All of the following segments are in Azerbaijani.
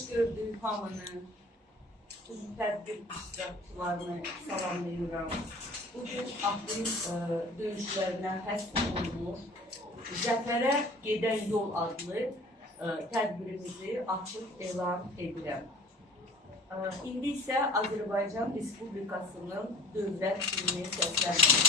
Xoş gördük hamını, tüm tədbir iştirakçılarını salamlayıram. Bugün aprel döyüşlərinə həsr olunmuş Zəfərə gedən yol adlı tədbirimizi açıq elan edirəm. İndi isə Azərbaycan Respublikasının dövlət himni səsləndirir.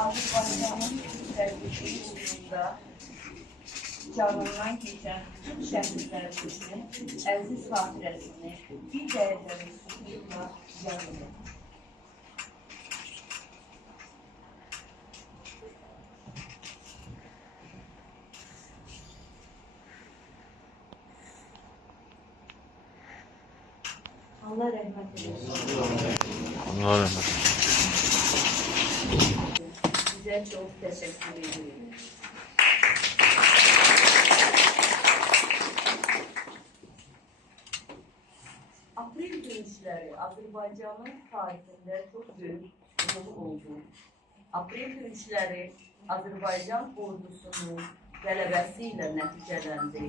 Azərbaycanın tərbiyəçi uğrunda canından keçən tüm şəhidlərimizin əziz xatirəsini bir dəyərli sütunla yad edir. Allah rəhmət eylesin. Allah rəhmət eylesin. Size çok teşekkür ederim. Aprel döyüşləri Azərbaycanın tarixində çox böyük rolu oldu. Aprel döyüşləri Azərbaycan ordusunun qələbəsi ilə nəticələndi.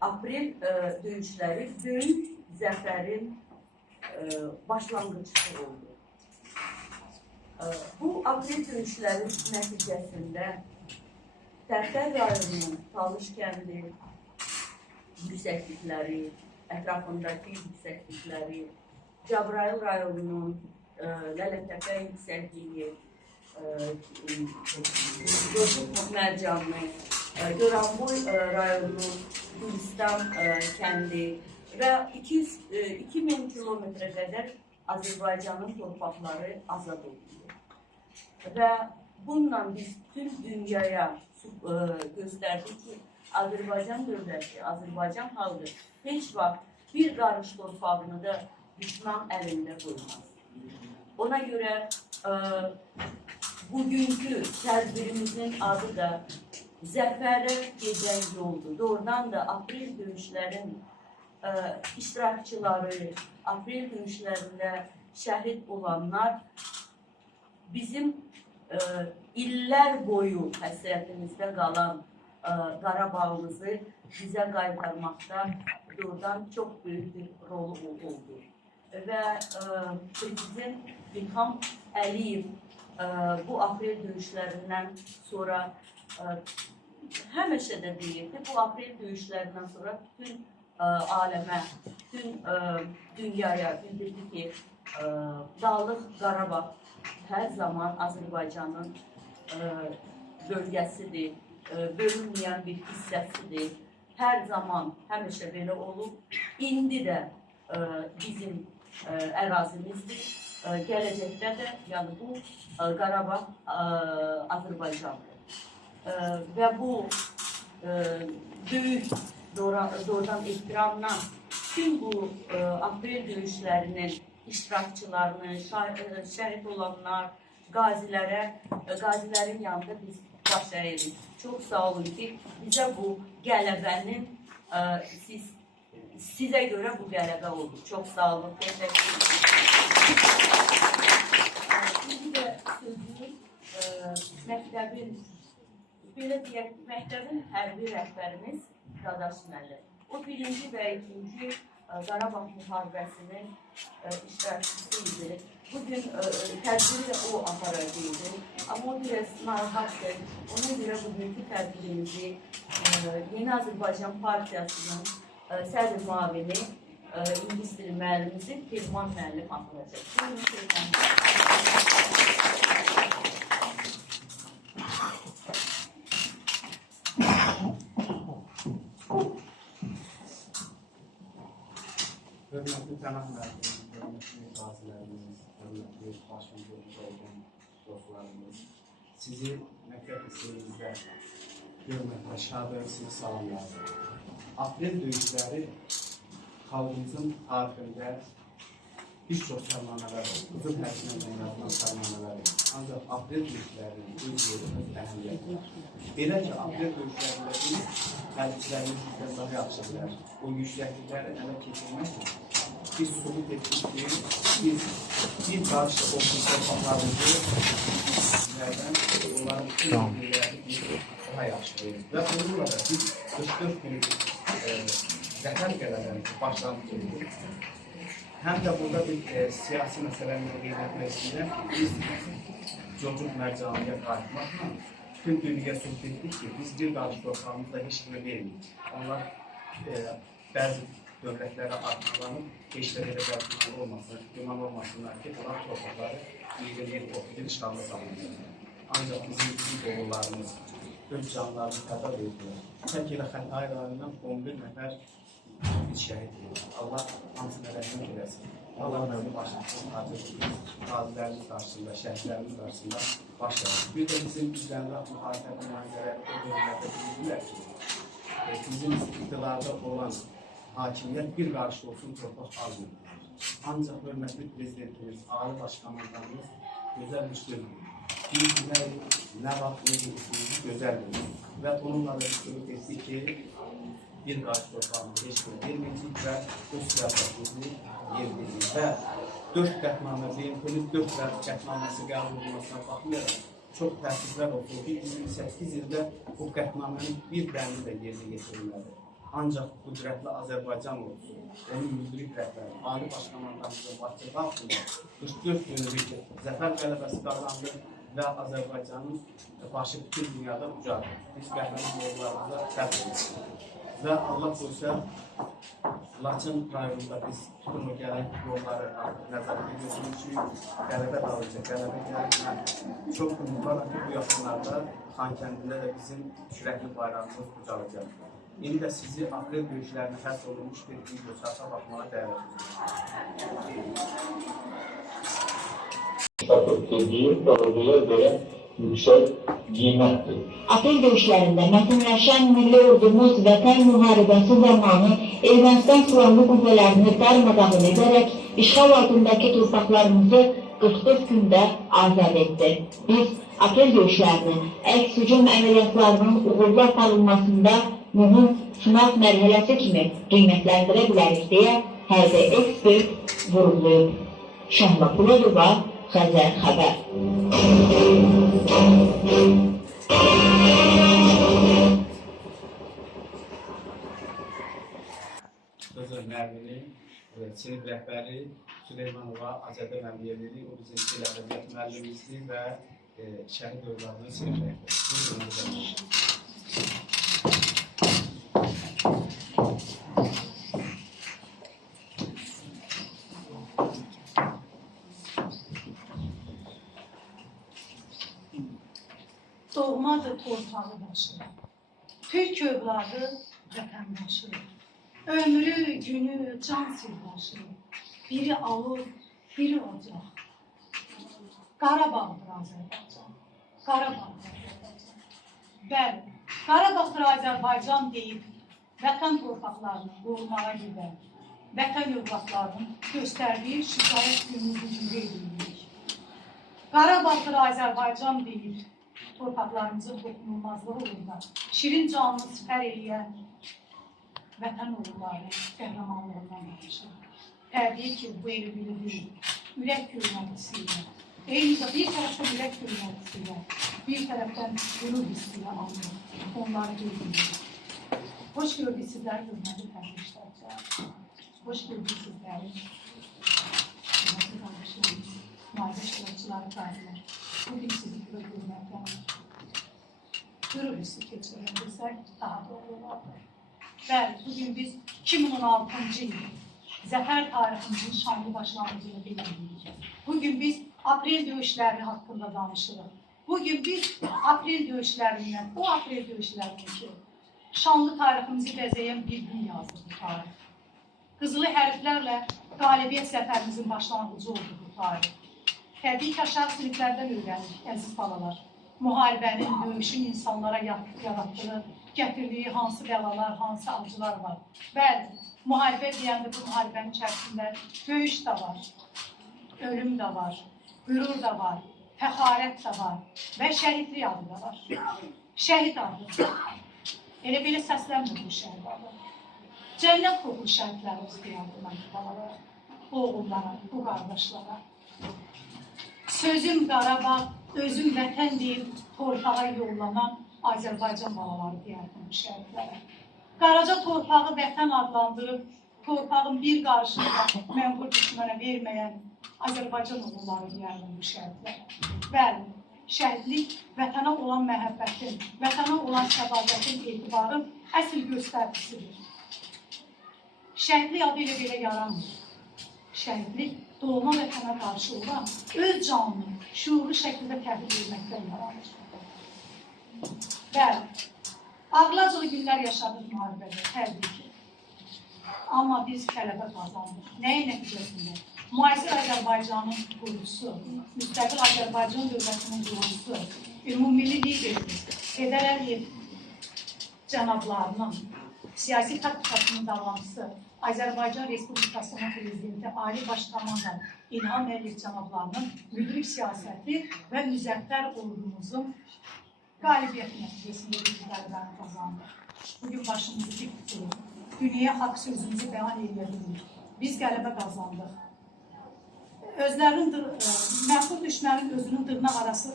Aprel döyüşləri böyük zəfərin başlanğıcı oldu. Bu aprel döyüşləri nəticəsində Tərtər rayonunun Talış kəndi yüksəklikləri, ətrafındakı yüksəklikləri, Cəbrayıl rayonunun Lələtəpə yüksəkliyi, Gözlük Mərcanlı, Göranboy rayonunun Gülüstan kəndi və 2000 kilometrə qədər Azərbaycanın torpaqları azad edildi. Və bununla biz tüm dünyaya göstərdik ki, Azərbaycan dövləti, Azərbaycan xalqı heç vaxt bir qarış torpağını da düşman əlində qoymaz. Ona görə bugünkü tədbirimizin adı da Zəfərə gedən yoldur. Doğrudan da aprel döyüşlərin iştirakçıları, aprel döyüşlərində şəhid olanlar bizim illər boyu həsrətimizdə qalan Qarabağımızı bizə qaytarmaqda doğrudan çox böyük bir rolu oldu. Və Prezident İlham Əliyev bu aprel döyüşlərindən sonra həmişə də deyirdi, bu aprel döyüşlərindən sonra bütün aləmə, bütün dünyaya bildirdi ki, Dağlıq Qarabağ hər zaman Azərbaycanın bölgəsidir, bölünməyən bir hissəsidir. Hər zaman, həmişə belə olub. İndi də bizim ərazimizdir. Gələcəkdə də, yəni bu Qarabağ Azərbaycandır. Və bu böyük doğrudan ehtiramla tüm bu aprel döyüşlərinin iştirakçılarını, şəhid olanlar, qazilərin yanında biz baş əyirik. Çox sağ olun ki, bizə bu qələbənin, sizə görə bu qələbə oldu. Çox sağ olun, təşəkkür ederim. Şimdi də sözü məktəbin, belə deyək, məktəbin hərbi rəhbərimiz Dadaş müəllim. O birinci və ikinci Qarabağ müharibəsinin iştirakçısı idi. Bugün tədbiri də o aparacaqdı. Amma o biraz narahatdır. Ona görə bugünkü tədbirimizi Yeni Azərbaycan Partiyasının sədr müavini İngilis dili müəllimimiz Telman müəllim aparacaq. Hörmətli cənab müəllim, hörmətli qazilərimiz, hörmətli başımızda olan dostlarımız, sizi məktəb liseyimizdə görməklə şad sizi salamlayırıq. Aprel döyüşləri xalqımızın tarixində bir çox sərnamələr oldu. Qızıl hərbindən yazılan sərnamələr oldu. Ancaq aprel döyüşlərinin öz yeri, öz əhəmiyyəti var. Belə ki, aprel döyüşlərində biz hərbiçilərimiz bizdən daha yaxşı bilər. O yüksəklikləri ələ keçirməklə biz sübut etdik ki, biz bir qarşı olsun torpaqlarımızı sizlərdən onların bütün ülkeləri bir daha yaxşı verir. Və bununla da biz 44 günlük zəfər qələbəmizi başlamış edirik. Həm də burada bir siyasi məsələləri qeyd etmək istəyirəm. Biz Cocuq Mərcanıya qayıtmaqla bütün dünyaya sübut etdik ki, biz bir qarşı torpağımızda heç kimi vermirik. Onlar bəzi dövlətlərə arxalanıb, heç də belə qəbul olmasın, güman olmasınlar ki, onlar torpaqları bir işğalda salınırlar. Ancaq bizim doğullarımız, öz canlarını fəda verdilər. Tək elə Xətai rayonundan 11 nəfər şəhid edir. Allah hamısına rəhmət eləsin. Allah bizim başımızın qazilərimiz qarşısında, şəhidlərimiz qarşısında baş verir. Bir də bizim üzərində müharibə nümayəndələri o dövrlərdə bilirlər ki, bizim iqtidarda olan hakimiyyət bir qarşı olsun torpaq almır. Ancaq hörmətli prezidentimiz, ali başkomandanımız gözəl bir söz biz nə vaxt necə gözəldir. Və bununla da sübut etdik ki, bir qarşı torpağımızı heç bir verməyəcək və bu siyasətimizi yeridik. Və 4 qətnamə, BMT-nin 4 qətnaməsi qəbul olmasına baxmayaraq, çox təəssüflər olsun ki, 28 ildə bu qətnamənin bir bəlli də yerinə getirilməlidir. Ancaq qüdrətli Azərbaycan olsun, onun müdrik rəhbəri, ali başkomandanımızın başçılığı altında 44 günlük zəfər qələbəsi qazandı və Azərbaycanın başı bütün dünyada ucadır. Biz qəhrəman yollarımıza təbrik edirik. Və Allah qoysa, Laçın rayonunda biz bütün o gələn yolları nəzərdə götürürük ki, qələbə dalacaq, qələbə gələn çox ümidvaram ki, bu yaxınlarda Xankəndində də bizim kürəkli bayrağımız ucalacaq. İndi də sizi aprel döyüşlərinə həsr olunmuş bir video çarxa baxmağa dəvət edilir. Orduya göre yüksek qiymətdir. Aprel döyüşlərində mətinləşən milli ordumuz Vətən müharibəsi zamanı Ermənistan silahlı qüvvələrini darmadağın edərək işğal altındakı torpaqlarımızı 44 gündə azad etdi. Biz aprel döyüşlərinin əks hücum əməliyyatlarının uğurlu aparılmasında mühüm sınaq mərhələsi kimi qiymətləndirə bilərik deyə hərbi ekspert vurğulayıb. Şəhla Puladova, Xəzər xəbər. Özür müəllimi, sinif rəhbəri Süleymanova Azədə Məmmiyevli, o bizim dil ədəbiyyat müəllimimizdir və şəhid övladının sinif rəhbəri. Buyurun, doğmadır torpağı başı. Türk övladı vətəndaşı. Ömrü, günü, can sirdaşı. Biri alır, biri ocaq. Qarabağdır Azərbaycan. Qarabağdır Azərbaycan. Bəli, Qarabağdır Azərbaycan deyib vətən torpaqlarını qorumaya gedən vətən övladlarının göstərdiyi şikayət günümüzü edirik. Qarabağdır Azərbaycan deyib torpaqlarımızın toxunulmazlığı uğrunda şirin canını sipər eləyən vətən oğulları qəhrəmanlığından danışır. Təbii ki, bu eli biri deyil, ürək gülməkisiyle, eyni de bir tərəfdən ürək gülməkisiyle, bir tərəfdən qürur hissiyle alınır, onları görürük. Hoş gördük sizler, hürmətli kardeşler. Hoş gördük sizleri. Hürmətli kardeşlerimiz, müalicə iştirakçıları qaziler. Bugün sizi görməkdən qürur hissi keçirildirsək daha doğru olardır. Bəli, bugün biz 2016-cı il Zəfər tariximizin şanlı başlanğıcını belirləyirik. Bugün biz aprel döyüşləri haqqında danışırıq. Bugün biz aprel döyüşlərindən, o aprel döyüşlərindən ki, şanlı tariximizi bəzəyən bir gün yazdı bu tarix. Qızılı hərflərlə qalibiyyət səfərimizin başlanğıcı oldu bu tarix. Təbii ki, aşağı siniflərdən öyrənirik, əziz balalar. Müharibənin, döyüşün insanlara yaratdığı, gətirdiyi hansı bəlalar, hansı acılar var. Bəli, müharibə deyəndə bu müharibənin içərisində döyüş də var, ölüm də var, qürur da var, fəxarət də var və şəhidlik adı da var. Şəhid adı. Elə belə səslənmir bu şəhid adı. Cənnət qoxulu şəhidlərimiz deyərdi mən balalar, bu oğullara, bu qardaşlara. Sözüm Qarabağ, özüm vətən deyib torpağa yollanan Azərbaycan balaları deyərdim bu şəhidlərə. Qaraca torpağı vətən adlandırıb, torpağın bir qarışını da mənqur düşmənə verməyən Azərbaycan oğulları deyərdim bu şəhidlərə. Bəli, şəhidlik vətənə olan məhəbbətin, vətənə olan səbadətin, etibarın əsl göstəricisidir. Şəhidlik adı ilə belə yaranmır. Şəhidlik doğma vətənə qarşı olan öz canını şuurlu şəkildə təhlil etməkdən yaranır. Bəli, ağlacılı günlər yaşadıq müharibədə, təbii ki. Amma biz qələbə qazandıq. Nəyin nəticəsində? Müasir Azərbaycanın qurucusu, müstəqil Azərbaycan dövlətinin qurucusu, ümumilli liderimiz Heydər Əliyev cənablarının siyasi taktikasının davamçısı, Azərbaycan Respublikasının prezidenti Ali Baş Komandan İlham Əliyev cənablarının müdrik siyasəti və müzəffər ordumuzun qalibiyyəti nəticəsində biz qələbəni qazandıq. Bugün başımızı dik tuturuq. Dünyaya haqq sözümüzü bəyan edə bilirik. Biz qələbə qazandıq. Özlərinin, məxsul düşmənin özünün dırnaq arası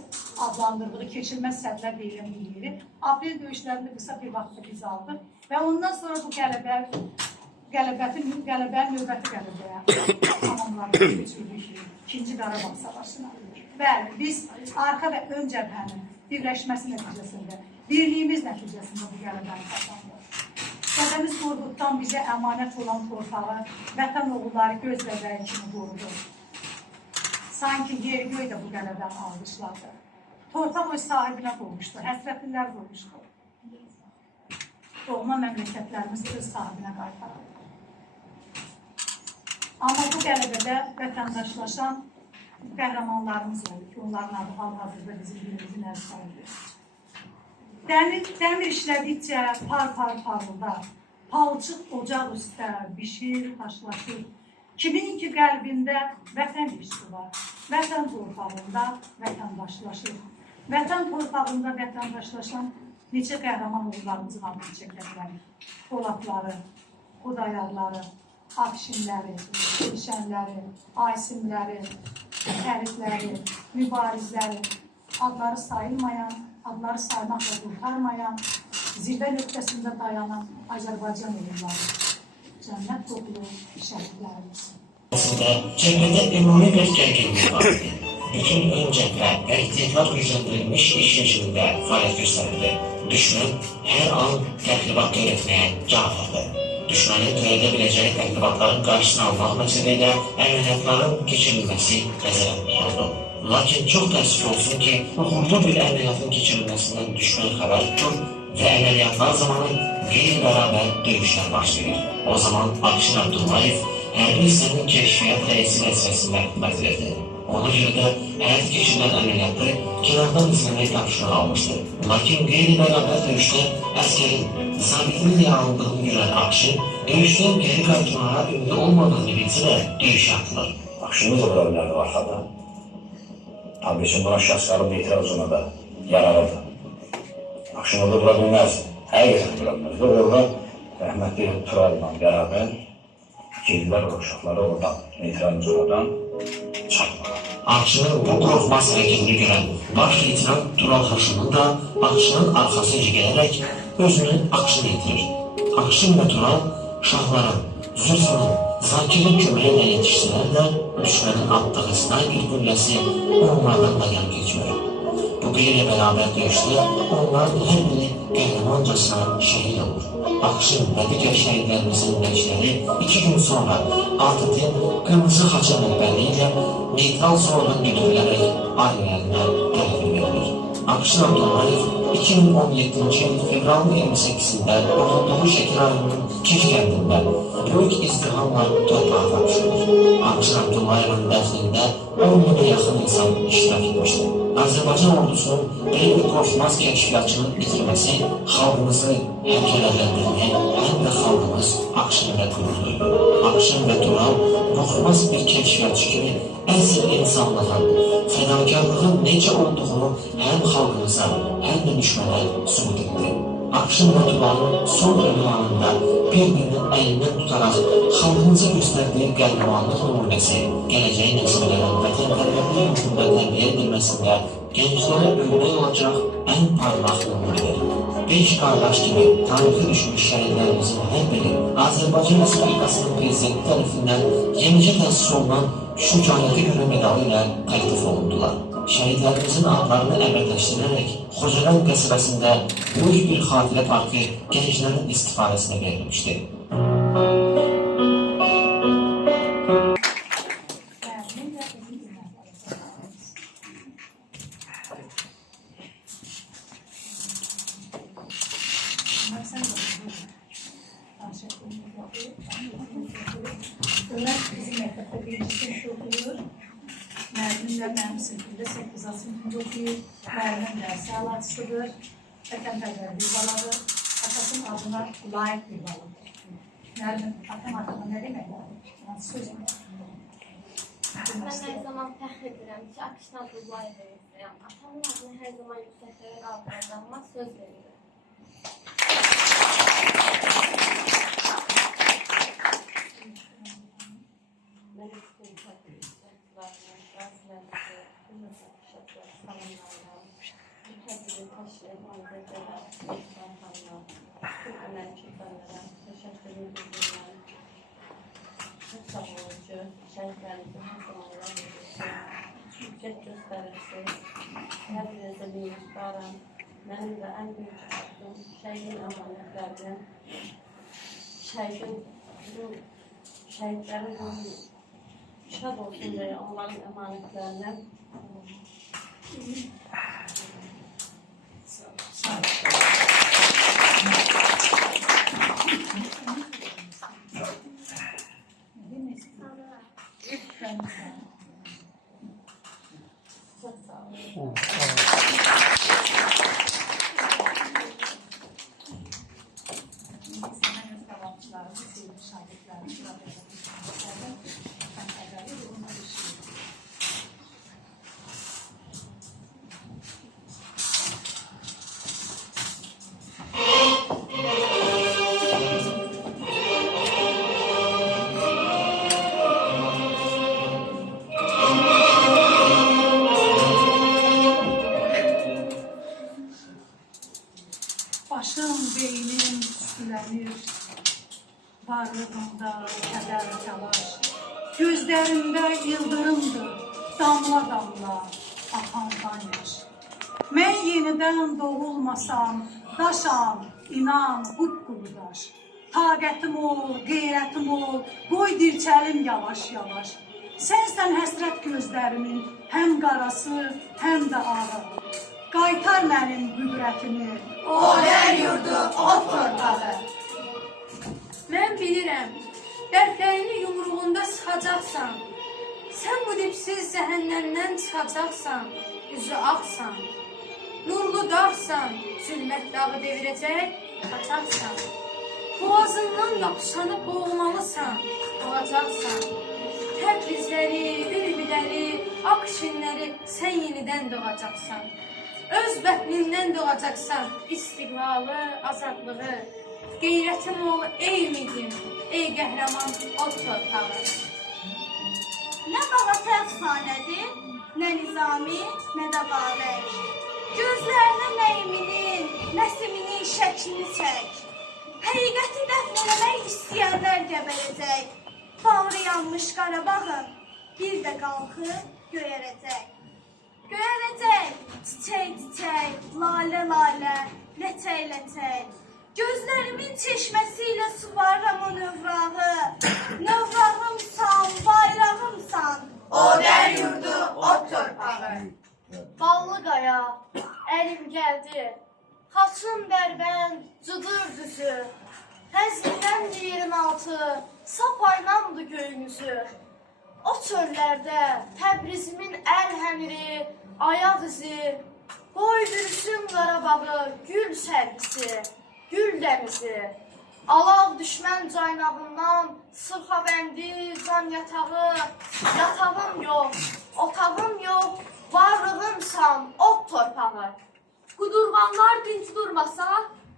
adlandırdığı keçilməz sədlər deyilən bir yeri aprel döyüşlərində qısa bir vaxtda biz aldıq və ondan sonra bu qələbənin növbəti qələbəyə tamamlarını keçirdik. İkinci Qarabağ Savaşına. Bəli, biz arxa və ön cəbhənin birləşməsi nəticəsində, birliyimiz nəticəsində bu qələbəni qazandıq. Qədəmiz Qorquddan bizə əmanət olan torpağı vətən oğulları göz bəbəyi kimi qorudu. Sanki yer göy də bu qələbəni almışlardı. Torpaq öz sahibinə qoymuşdu, həsrətlilər qoymuşdu. Doğma məmləkətlərimiz öz sahibinə qaytardı. Amma bu qələbədə vətəndaşlaşan qəhrəmanlarımız oldu ki, onların adı hal-hazırda bizim dilimizin əzbaridir. Dəmir işlədikcə par-par parıldar, palçıq ocaq üstə bişir, taşlaşır. Kimin ki qəlbində vətən işsi var, vətən torpağında vətəndaşlaşır. Vətən torpağında vətəndaşlaşan neçə qəhrəman oğullarımızın adını çəkə bilərik. Polatları, Xudayarları, Afşinləri, Gülşənləri, Aysimləri, Tərifləri, mübarizləri, adları sayılmayan, adları saymaqla qurtarmayan, zirvə nöqtəsində dayanan Azərbaycan oğulları, cənnət qoxulu şəhidlərimiz. Aslında cəbhədə ümumi bir gərginlik vardı. Bütün ön cəbhə və istiqlal gücləndirilmiş iş rejimində fəaliyyət göstərildi. Düşmən hər an təxribat törətməyə can atırdı. Düşmənin törədə biləcəyi təxribatların qarşısını almaq məqsədilə əməliyyatların keçirilməsi nəzərə alındı. Lakin çox təəssüf olsun ki, uğurlu bir əməliyyatın keçirilməsindən düşmən xəbər tutur və əməliyyatlar zamanı qeyri-bərabər döyüşlər başlayır. O zaman Akşin Abdullayev hərbi hissənin kəşfiyyat rəisi vəzifəsində xidmət edirdi. Ona görə də həyat keçirilən əməliyyatı kənardan izləmək tapşırığı almışdı. Lakin qeyri-bərabər döyüşdə əskərin zabitin yaralındığını görən Akşin, döyüşdən geri qayıtmağa ümidi olmadığını bilsə də döyüşə atılır. Akşinimiz o problemlərdə var xada. Tabii ki, buna şəxslərin etiraz ona da yararıdır. Akşin orada dura bilməz. Həqiqətən dura bilməz. Və orada rəhmətli Tural'la bərabər gelirlər o uşaqları oradan, etiraz zonadan çatmalar. Akşinin bu qorxmaz hərəkətini görən baş leytenant Tural Haşimov da Akşinin arxasınca gələrək özünü Akşin yetirir. Akşin və Tural şahların, Zülfünün, Zakirin köməyi ilə yetişsələr də düşmənin atdığı snayper gülləsi onlardan da yan keçmir. Bu qeyri-bərabər döyüşdə onların hər biri qəhrəmancasına şəhid olur. Akşin və digər şəhidlərimizin nəşləri 2 gün sonra ATƏT-in Qırmızı Xaça rəhbərliyi ilə neytral zonadan götürülərək ailələrinə təhvil verilir. Akşin Abdullayev 2017-ci il fevralın 28-də doğulduğu Şəkir rayonunun Keş kəndində böyük izdihamla torpağa tapşırılır. Akşin Abdullayevin dəfnində 10.000-ə yaxın insan iştirak etmişdir. Azərbaycan ordusunun qeyri-qorxmaz kəşfiyyatçının itirməsi xalqımızı həmkərələndirmə, həm də xalqımız Akşin ilə qürur duyur. Akşin və Tural qorxmaz bir kəşfiyyatçı kimi əsl insanlığın, fədakarlığın necə olduğunu həm xalqımıza, həm də düşmənə sübut etdi. Akşin və Turalın son ömrü anında bir-birinin əlindən tutaraq xalqımıza göstərdiyi qəhrəmanlıq nümunəsi gələcək nəsillərin vətənpərvərlik uğrunda tərbiyə edilməsində gənclərə örnek olacaq ən parlaq nümunədir. 5 qardaş kimi tarixi düşmüş şəhidlərimizin hər biri Azərbaycan Respublikasının prezidenti tərəfindən yenicə təsis olunan şücaəti görə medalı ilə təltif olundular. Şəhidlərimizin adlarını əməkləşdirərək Xocavənd qəsəbəsində böyük bir xatirə parkı gənclərin istifadəsinə verilmişdir. Bunlar bizim məktəbdə birinci sinifdə oxuyur. Müəllimlə mənim sinifimdə 8 sinifində oxuyur. Müəllimim də sağlaçısıdır. Vətənpərvərlik baladır. Atasının adına layiq bir baladır. Müəllimim, atam adına nə demək lazım? Söz Ben her zaman fəxr edirəm ki, Akşin Abdullayev'im. Atamın adını her zaman yükseklərə qaldıracağıma söz verirəm. Şəhidlərimizin hər zaman şirkət göstərirsiniz. Hər birinizə minnətdaram. Mənim də ən böyük haqqım şəhidin əmanətlərini, şəhidlərin şad olsun deyə onların əmanətlərini Başım, beynim üstülənir, varlığımda kədər təlaş. Gözlərimdə ildırımdır, damla damla axan qan yaş. Mən yenidən doğulmasam, daşam, inan, qupquru daş. Taqətim ol, qeyrətim ol, qoy dirçəlim yavaş yavaş. Sənsən həsrət gözlərimin həm qarası, həm də ağı. Qaytar mənim qüdrətimi, o dər yurdu, o torpağı. Mən bilirəm, dərdlərini yumruğunda sıxacaqsan. Sən bu dipsiz cəhənnəmdən çıxacaqsan, üzü ağsan. Nurlu dağsan, zülmət dağı devirəcək, qaçaqsan. Boğazından yapışanı boğmalısan, doğacaqsan. Təbrizləri, bülbüləri, akşinləri sən yenidən doğacaqsan. Öz bətnindən doğacaqsan istiqlalı, azadlığı. Qeyrətim ol ey ümidim, ey qəhrəman od torpağı. Nə bağatı əfsanədir, nə Nizami, nə də Babək. Gözlərinə Nəiminin, Nəsiminin şəklini çək. Həqiqəti dəfn eləmək istəyənlər gəbərəcək. Bağrı yanmış Qarabağın bir də qalxıb göyərəcək. Göyərəcək, çiçək-çiçək, lalə-lalə, ləçək-ləçək. Gözlərimin çeşməsi ilə suvarram o növrağı. Növrağımsan, bayrağımsan, o dər yurdu, o torpağı. Ballı qaya, əlim gəldi, xaçın bərbənd, cıdır düzü. Həzmindən yerin altı, sapaynamdı göyünüzü. O çöllərdə Təbrizimin əl həmiri, ayaq izi, qoy bürüsün Qarabağı, gül sərgisi, gül dənizi. Alav düşmən caynağından, sırxabəndi, can yatağı, yatağım yox, otağım yox, varlığımsan, ot torpağı. Qudurvanlar dinç durmasa,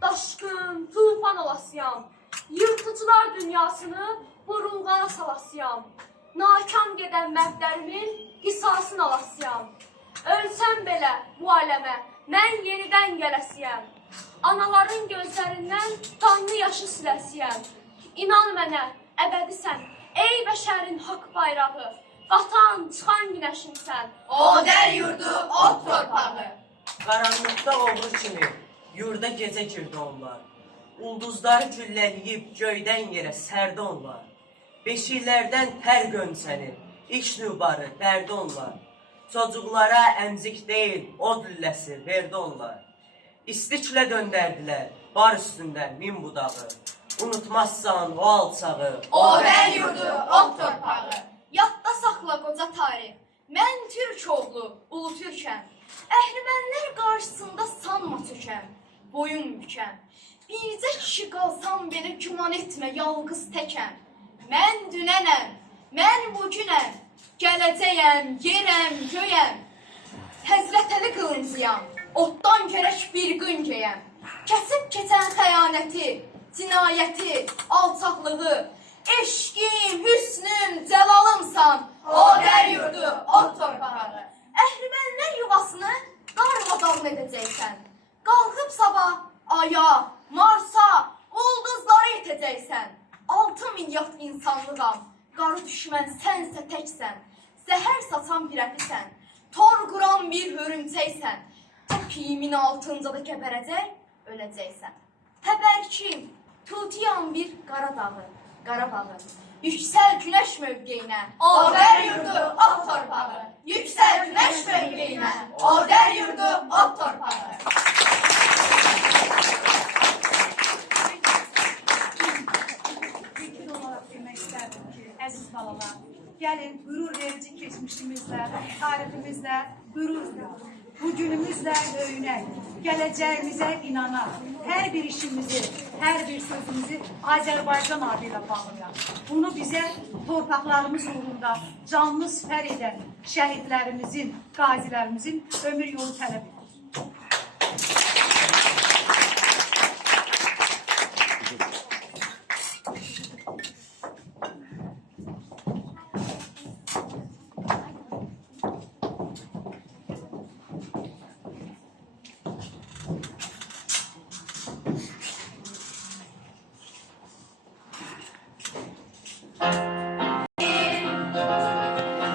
daşqın, tufan olasıyam. Yırtıcılar dünyasını burulğana salasıyam. Nakam gedən mərdlərimin qisasını alasıyam. Ölsəm belə bu aləmə mən yenidən gələsiyəm. Anaların gözlərindən qanlı yaşı siləsiyəm. İnan mənə, əbədisən, ey bəşərin haqq bayrağı. Qatan, çıxan günəşimsən, o dər yurdu, o torpağı. Qaranlıqda oğru kimi yurda gecə girdi onlar. Ulduzları gülləliyib göydən yerə sərdi onlar. Beşiklərdən tər gömsəni, iç nübarı dərdi onlar. Çocuqlara əmzik deyil, od lülləsi verdi onlar. İstiklə döndərdilər, bar üstündə min budağı. Unutmazsan o alçağı, o dər yurdu, o torpağı. Yadda saxla qoca tarix, mən türk oğlu, ulu türkəm. Əhrimənlər qarşısında sanma çökəm, boyun bükəm. Bircə kişi qalsam belə güman etmə, yalqız təkəm. Mən dünənəm, mən bugünəm, gələcəyəm, yerəm, göyəm. Həzrət Əli qılıncıyam, otdan gərək bir qın geyəm. Kəsib keçən xəyanəti, cinayəti, alçaqlığı, eşqim, hüsnüm, cəlalımsan, o dər yurdu, o torpağı. Əhrimənlər yuvasını darmadağın edəcəksən. Qalxıb sabah aya, Marsa, ulduzlara yetəcəksən. 6 milyard insanlığam, qarı düşmən sənsə təksən. Zəhər saçan bir əfisən, tor quran bir hörümçəksən. Takimin altında da gəbərəcək, öləcəksən. Təbərkim, tutiyam bir Qaradağı, Qarabağı. Yüksəl günəş mövqeyinə, o dər yurdu, o torpağı. Yüksəl günəş mövqeyinə, o dər yurdu, o torpağı. İlkin olaraq demək istərdim ki, əziz balalar, gəlin qürur verici keçmişimizlə, tariximizlə qürur verir. Bugünümüzlə öyünək, gələcəyimizə inanaq, hər bir işimizi, hər bir sözümüzü Azərbaycan adı ilə bağlayaq. Bunu bizə torpaqlarımız uğrunda canlı sifər edən şəhidlərimizin, qazilərimizin ömür yolu tələb edir.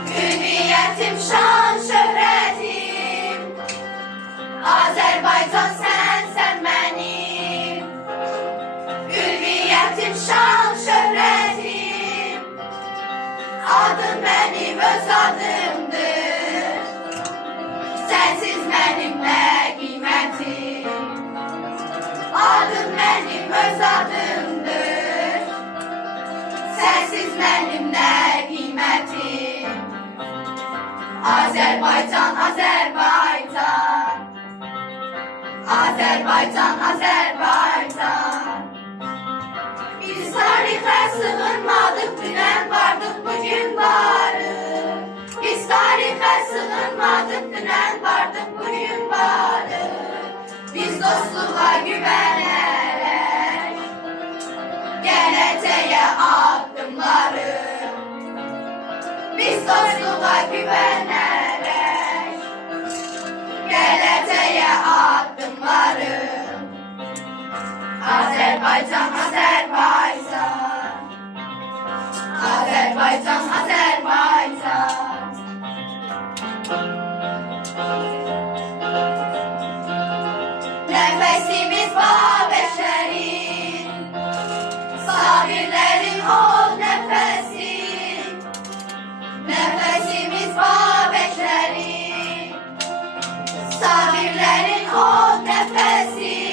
Hürriyetim, şan, şöhretim, adımdır. Sensiz benim ne kıymetim. Adım benim öz adımdır. Sensiz benim ne kıymetim. Azerbaycan, Azerbaycan. Azerbaycan, Azerbaycan. Biz tarihe sığınmadık, dünen vardık, bugün varız. Biz tarihe sığınmadık, dünen vardık, bugün varız. Biz dostluğa güvenerek geleceğe adımları. Biz dostluğa güvenerek geleceğe adımları. Azerbaycan, Azerbaycan. Azerbaycan, Azerbaycan. Nefesimiz Babeşlerin, sabirlerin ol nefesi. Nefesimiz Babeşlerin, sabirlerin ol nefesi.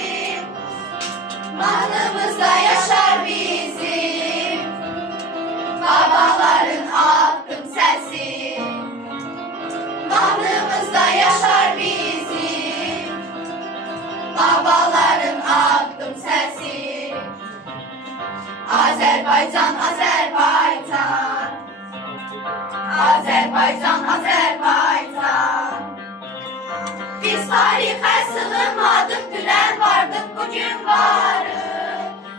Kanımızda yaşar bizim babaların adım sesi. Kanımızda yaşar bizim babaların adım sesi. Azerbaycan, Azerbaycan. Azerbaycan, Azerbaycan. Biz tarihe sığınmadık, dünen vardık, bugün varız.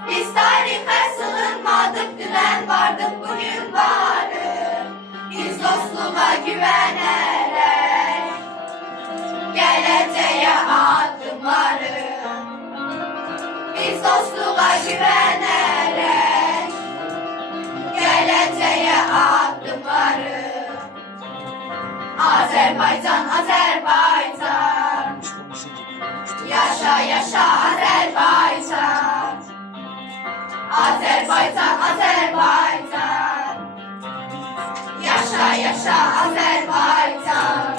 Biz tarihe sığınmadık, dünen vardık, bugün varız. Biz dostluğa güvenerek geleceğe adımları. Biz dostluğa güvenerek geleceğe adımları. Azerbaycan, Azerbaycan. Yaşa yaşa Azerbaycan. Azerbaycan, Azerbaycan. Yaşa yaşa Azerbaycan.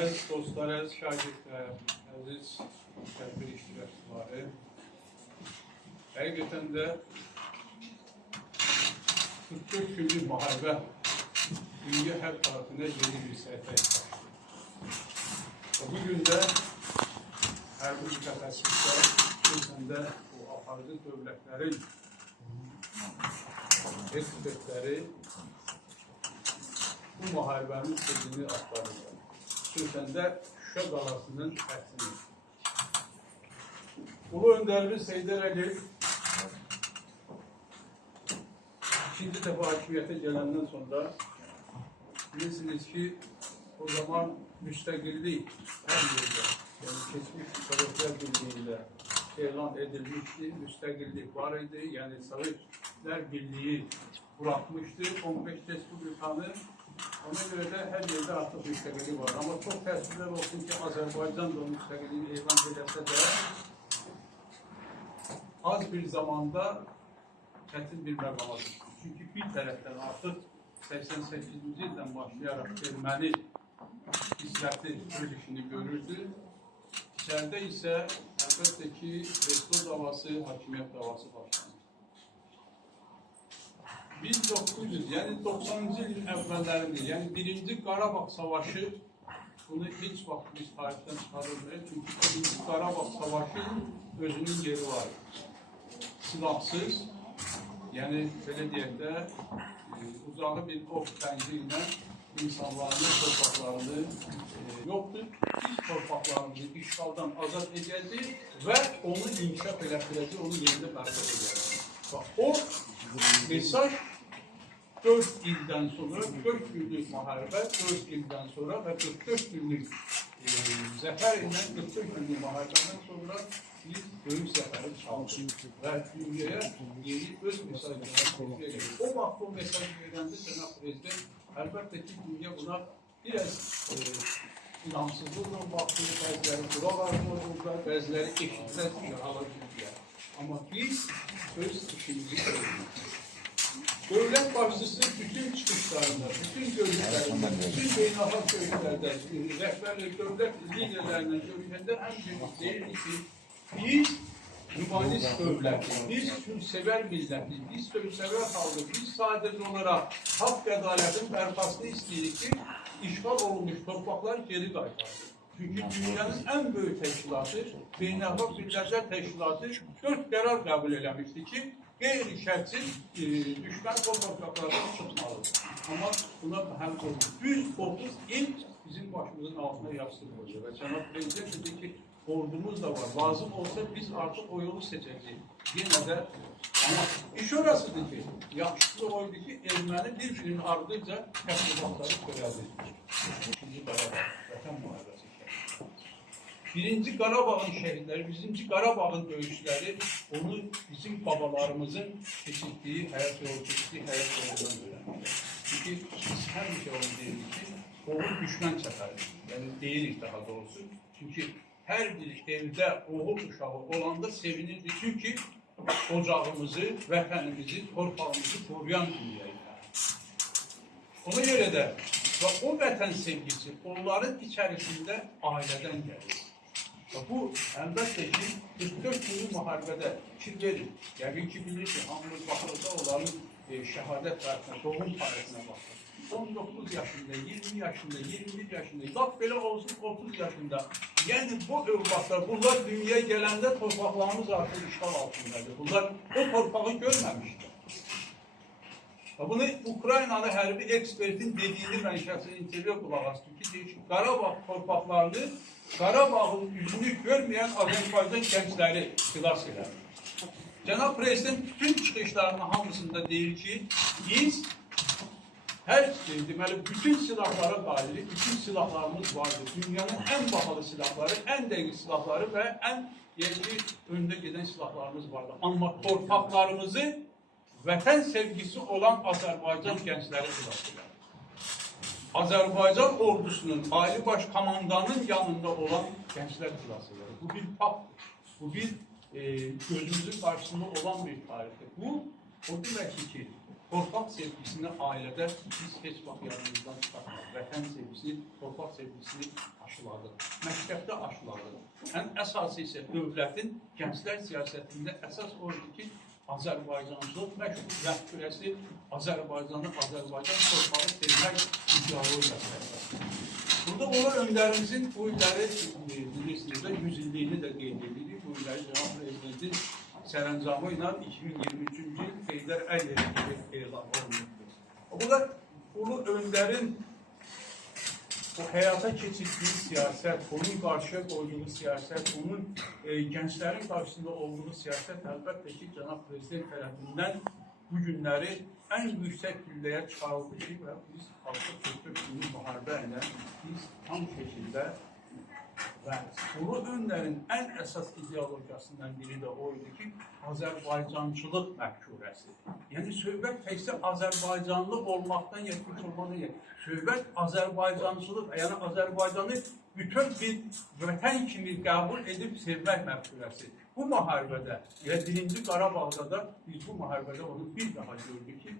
Əziz dostlar, əziz şagirdlər, əziz tədbir iştirakçıları, həqiqətən də 44 günlük müharibə dünya hər tarafında yeni bir səhifə yazır. Bu gün də hərbi mütəxəssislər, xüsusən də bu aparıcı dövlətlərin ekspertləri bu müharibənin sözünü axtarırlar. Xüsusən də Şuşa qalasının fəthini. Ulu öndərimiz Heydər Əliyev ikinci dəfə hakimiyyətə gələndən sonra bilirsiniz ki, o zaman müstəqillik hər yerdə, yəni keçmiş Sovetlər Birliği'ndə elan edilmişdi, müstəqillik var idi, yəni Sovetlər Birliği bırakmıştı 15 Respublikanı. Ona göre de her yerde artık müstəqillik var. Ama çok təəssüflər olsun ki, Azerbaycan da o müstəqilliğini elan edilse de az bir zamanda çətin bir məqama düşdü. Çünkü bir tərəfdən artıq 88-ci ildən başlayaraq erməni İsrəti öz işini görürdü. İçeride ise əlbəttə ki, Resto davası, hakimiyyət davası başlandı. 1900, yani 90-cı ilin əvvəllərində, yani birinci Qarabağ Savaşı, bunu hiç vaxt biz tarihdən çıxarılmıyor. Çünki birinci Qarabağ Savaşı özünün yeri var. Silahsız, yani belə deyək də, uzağı bir ok tənzi ilə insanların torpaqlarını yoxdur. Biz torpaqlarımızı işğaldan azad edəcəyik və onu inkişaf elətdirəcək, onu yerində bərpa edəcəyik. O mesaj 4 ildən sonra, 4 günlük müharibə, 4 ildən sonra və 44 günlük zəfər ilə 44 günlük müharibədən sonra biz böyük zəfəri çalmışıq və dünyaya yeni öz mesajlarını verir. O vaxt o mesaj verəndə Cənab Prezident əlbəttə ki, dünya buna biraz inamsızlıqla baxdı, bəziləri buralarını olurlar, bəziləri eşitməz alır. Amma biz öz işimizi görürük. Dövlət başçısı bütün çıxışlarında, bütün görüşlərində, bütün beynəlxalq görüşlərdə, rəhbərlik, dövlət liderlərlə görüşəndə həmçinin deyir ki, biz humanist dövlətiz, biz sülhsevər millətiz, biz sülhsevər xalqıq, biz sadəcə olaraq haqq ədalətin bərpasını istəyirik ki, işğal olunmuş torpaqlar geri qaytarır. Çünki dünyanın ən böyük təşkilatı, Beynəlxalq Millətlər Təşkilatı 4 qərar qəbul eləmişdi ki, qeyri-şərtsiz düşmən torpaqlardan çıxmalıdır. Amma buna həm oldu. 130 il bizim başımızın altına yasdırılacaq və Cənab Prezident dedi ki, ordumuz da var. Lazım olsa biz artıq o yolu seçəcəyik. Yenə də, amma iş orasıdır ki, yaxşısı oydu ki, erməni bir-birinin ardıca təşkilatları törədir. İkinci Qarabağ, Vətən müharibəsi şəhidləri. Birinci Qarabağın şəhidləri, birinci Qarabağın döyüşləri onu bizim babalarımızın keçirdiyi həyat yolu, keçirdiyi həyat yolundan öyrənir. Çünki biz həmişə onu deyirik ki, oğul düşmən çəpərir. Yəni deyirik daha doğrusu. Çünki hər bir evdə oğul uşağı olanda sevinirdi. Çünki ocağımızı, vətənimizi, torpağımızı koruyan dünyaydı. Ona görə də o vətən sevgisi onların içərisində ailədən gəlir. Bu, əlbəttə ki, 44 günlük müharibədə ki, verir. Yəqin ki, bilir ki, hamımız baxırsa onların şəhadət tarixinə, doğum tarihinə baxır. 19 yaşında, 20 yaşında, 21 yaşında, laf belə olsun 30 yaşında. Yəni bu övladlar, bunlar dünyaya gələndə torpaqlarımız artıq işğal altındadır. Bunlar o torpağı görməmişdir. Bunu Ukraynalı hərbi ekspertin dediyini mən şəxsən intervyu qulaq asdım ki, deyir ki, Qarabağ torpaqlarını, Qarabağın üzünü görməyən Azərbaycan gəncləri xilas edər. Cənab Prezident bütün çıxışlarının hamısında deyir ki, biz deməli, bütün silahlara qalib, bütün silahlarımız vardır. Dünyanın ən bahalı silahları, ən dəqiq silahları və ən önündə gedən silahlarımız vardır. Amma torpaqlarımızı vətən sevgisi olan Azərbaycan gəncləri xilas edər. Azərbaycan ordusunun Ali Baş Komandanın yanında olan gənclər xilas edər. Bu bir faktdır. Bu bir gözümüzün qarşısında olan bir tarixdir. Bu, o deməkdir ki, torpaq sevgisini ailədə biz heç vaxt yanımızdan çıxartmaq. Vətən sevgisini, torpaq sevgisini aşıladıq. Məktəbdə aşıladıq. Ən əsası isə dövlətin gənclər siyasətində əsas oydur ki, Azərbaycancılıq məşğuliyyəti Azərbaycanı, Azərbaycan torpağı sevmək ideologiyası. Burada olan öndərimizin bu illəri bilirsiniz və 100 illiyini də qeyd edirik. Bu illəri Cənab Prezidentin sərəncamı ilə 2023-cü il Heydər Əliyev elan olunmuşdur. Burada Ulu Öndərin o həyata keçirdiyi siyasət, onun qarşıya qoyduğu siyasət, onun gənclərin qarşısında olduğu siyasət əlbəttə ki, Cənab Prezident tərəfindən bu günləri ən yüksək gülləyə çıxarıldı ki, və biz artıq 44 günlük müharibə ilə biz tam şəkildə və Ulu Öndərin ən əsas ideologiyasından biri də o idi ki, Azərbaycançılıq məfkurəsi. Yəni, söhbət təkcə Azərbaycanlı olmaqdan yetmiş olmalıdır. Söhbət Azərbaycançılıq, yəni Azərbaycanı bütün bir vətən kimi qəbul edib sevmək məfkurəsi. Bu müharibədə, və birinci Qarabağda da biz bu müharibədə onu bir daha gördük ki,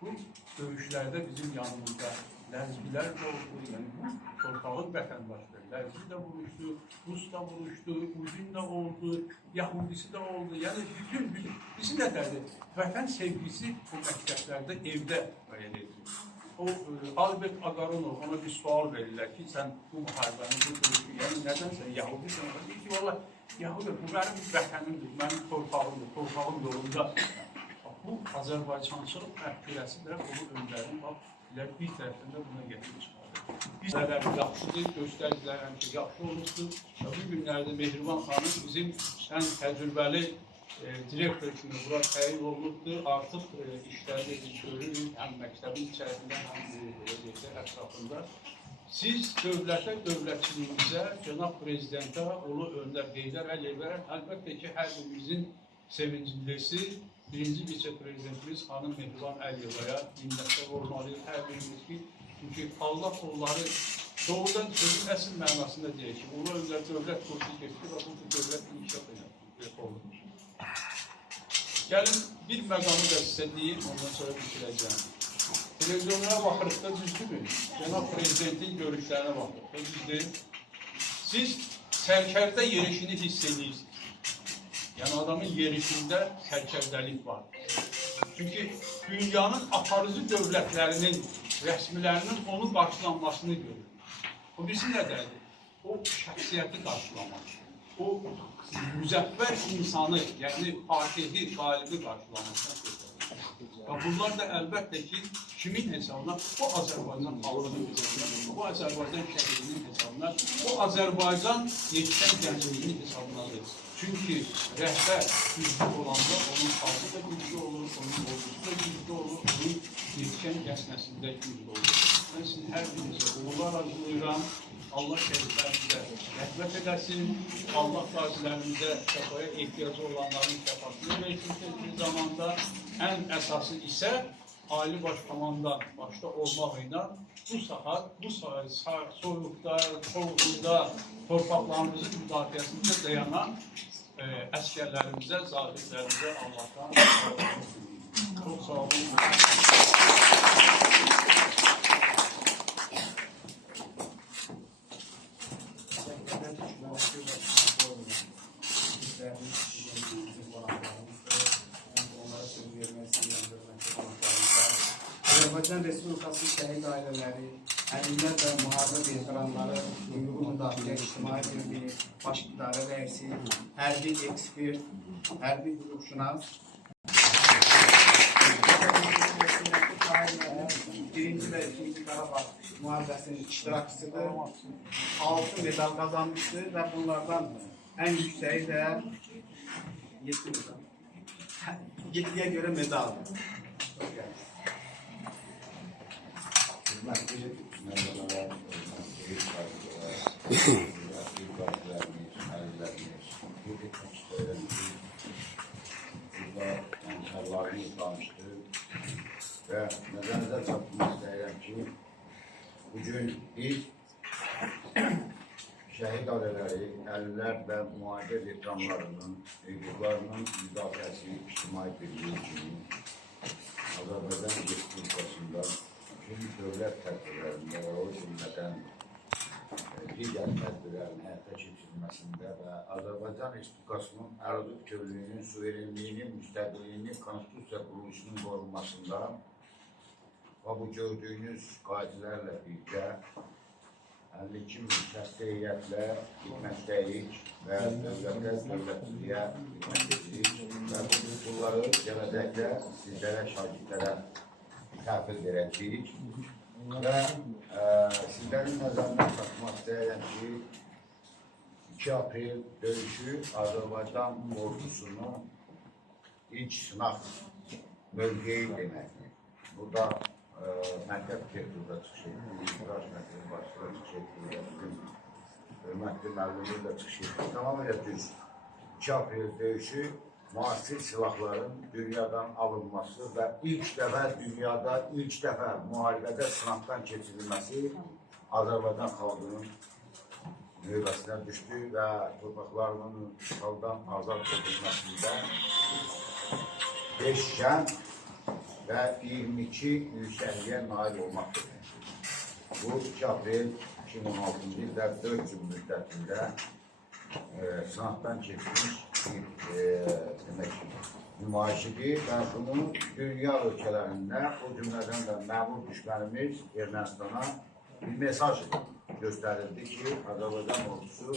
bu döyüşlərdə bizim yanımızda Ləzgilər də oldu, yəni bu torpağın vətəndaşları. Ləzgi də vuruşdu, Rus da vuruşdu, Uzun da oldu, Yahudisi də oldu. Yəni bütün, bizi nədərdir? Vətən sevgisi bu məktəblərdə, evdə müəyyən edilir. O, Albert Agaronov ona bir sual verirlər ki, sən bu müharibəni, bu döyüşü, yəni nədən sən Yahudisən? Deyir ki, valla, Yahudi, bu mənim vətənimdir, mənim torpağımdır, torpağım yolunda. Bu Azərbaycançılıq məfkurəsidir, Ulu Öndərin etdilər, bir tərəfində buna gətirib çıxardı. Bizlər yaxşıdır, göstəricilər həmişə yaxşı olmuşdur. Bu günlərdə Mehriban xanım bizim ən təcrübəli direktor kimi bura təyin olunubdur. Artıq işlərini görürük, həm məktəbin içərisində, həm ətrafında. Siz dövlətə, dövlətçiliyimizə, Cənab Prezidentə, Ulu Öndər Heydər Əliyevə, əlbəttə ki, hər birimizin sevinclisi, birinci vitse-prezidentimiz xanım Mehriban Əliyevaya minnətlər olmalıyıq hər birimiz ki, çünki Allah onları doğrudan sözün əsl mənasında deyək ki, Ulu Öndər dövlət kursu keçdi və bu dövlət inkişaf olunur. Gəlin, bir məqamı da sizə deyim, ondan sonra bitirəcəm. Televizyonlara baxırıqda düzdürmü? Cənab Prezidentin görüşlərinə baxırıqda düzdür. Siz sərkərdə yerişini hiss edirsiniz. Yəni adamın yerişində sərkərdəlik var. Çünki dünyanın aparıcı dövlətlərinin, rəsmilərinin onu qarşılanmasını görür. O birisi nədədir? O şəxsiyyəti qarşılamaq. O müzəffər insanı, yəni fatihi, qalibi qarşılamasına görür. Və bunlar da əlbəttə ki, kimin hesabına? Bu Azərbaycan xalqının hesabına, bu Azərbaycan şəhərinin hesabına, bu Azərbaycan yetişən gəncliyinin hesabınadır. Çünki rəhbər güclü olanda onun xalqı da güclü olur, onun ordusu da güclü olur, onun yetişən gəncə nəsildə güclü olur. Mən sizin hər birinizə uğurlar arzulayıram. Allah şəhidlərimizə rəhmət edəsin. Allah qazilərimizə şəfaya ehtiyacı olanların şəfasını versin tezli zamanda. Ən əsası isə Ali Baş Komandan başda olmaqla bu saat, bu soyuqda, soğuqda torpaqlarımızın müdafiəsində dayanan əskərlərimizə, zabitlərimizə Allahdan çox sağ olun. Azərbaycan Respublikası şəhid ailələri, əlillər və müharibə veteranları, hüquqi müdafiə, ictimai birliyi, baş idarə rəisi, hərbi ekspert, hərbi hüquqşünas, birinci və ikinci Qarabağ müharibəsinin iştirakçısıdır. 6 medal qazanmışdır və bunlardan ən yüksəyi də 7-yə görə medaldır. Və nəzərinizə çatdırmaq istəyirəm ki, bugün biz şəhid ailələri, əlillər və müharibə veteranlarının hüquqlarının müdafiəsi ictimai birliyi kimi Azərbaycan Respublikasında tüm dövlət tədbirlərində və o cümlədən digər tədbirlərin həyata keçirilməsində və Azərbaycan Respublikasının ərazi bütövlüyünün, suverenliyinin, müstəqilliyinin, konstitusiya quruluşunun qorunmasında və bu gördüyünüz qazilərlə birgə 52 min şəxsi heyətlə xidmətdəyik və dövlətçiliyə xidmətdəyik və bunları gələcəkdə sizlərə, şagirdlərə təhvil verəcəyik və sizlərin nəzərinə çatmaq istəyirəm ki, 2 aprel döyüşü Azərbaycan ordusunun ilk sınaq mövqeyi deməkdir. Burada məktəb direktorda çıxış etdik, İcraç məktəbi başlığı çıxış etdik, hörmətli müəllimi də çıxış etdik. Tamamilə düz 2 aprel döyüşü müasir silahların dünyadan alınması və ilk dəfə dünyada, ilk dəfə müharibədə sınaqdan keçirilməsi Azərbaycan xalqının növbəsinə düşdü və torpaqlarının işğaldan azad edilməsində 5 kənd və 22 yüksəkliyə nail olmaqdır. Bu 2 aprel 2016-cı ildə 4 gün müddətində sınaqdan keçmiş nümayişidir və bunu dünya ölkələrində, o cümlədən də məmur düşmənimiz Ermənistana bir mesaj göstərildi ki, Azərbaycan ordusu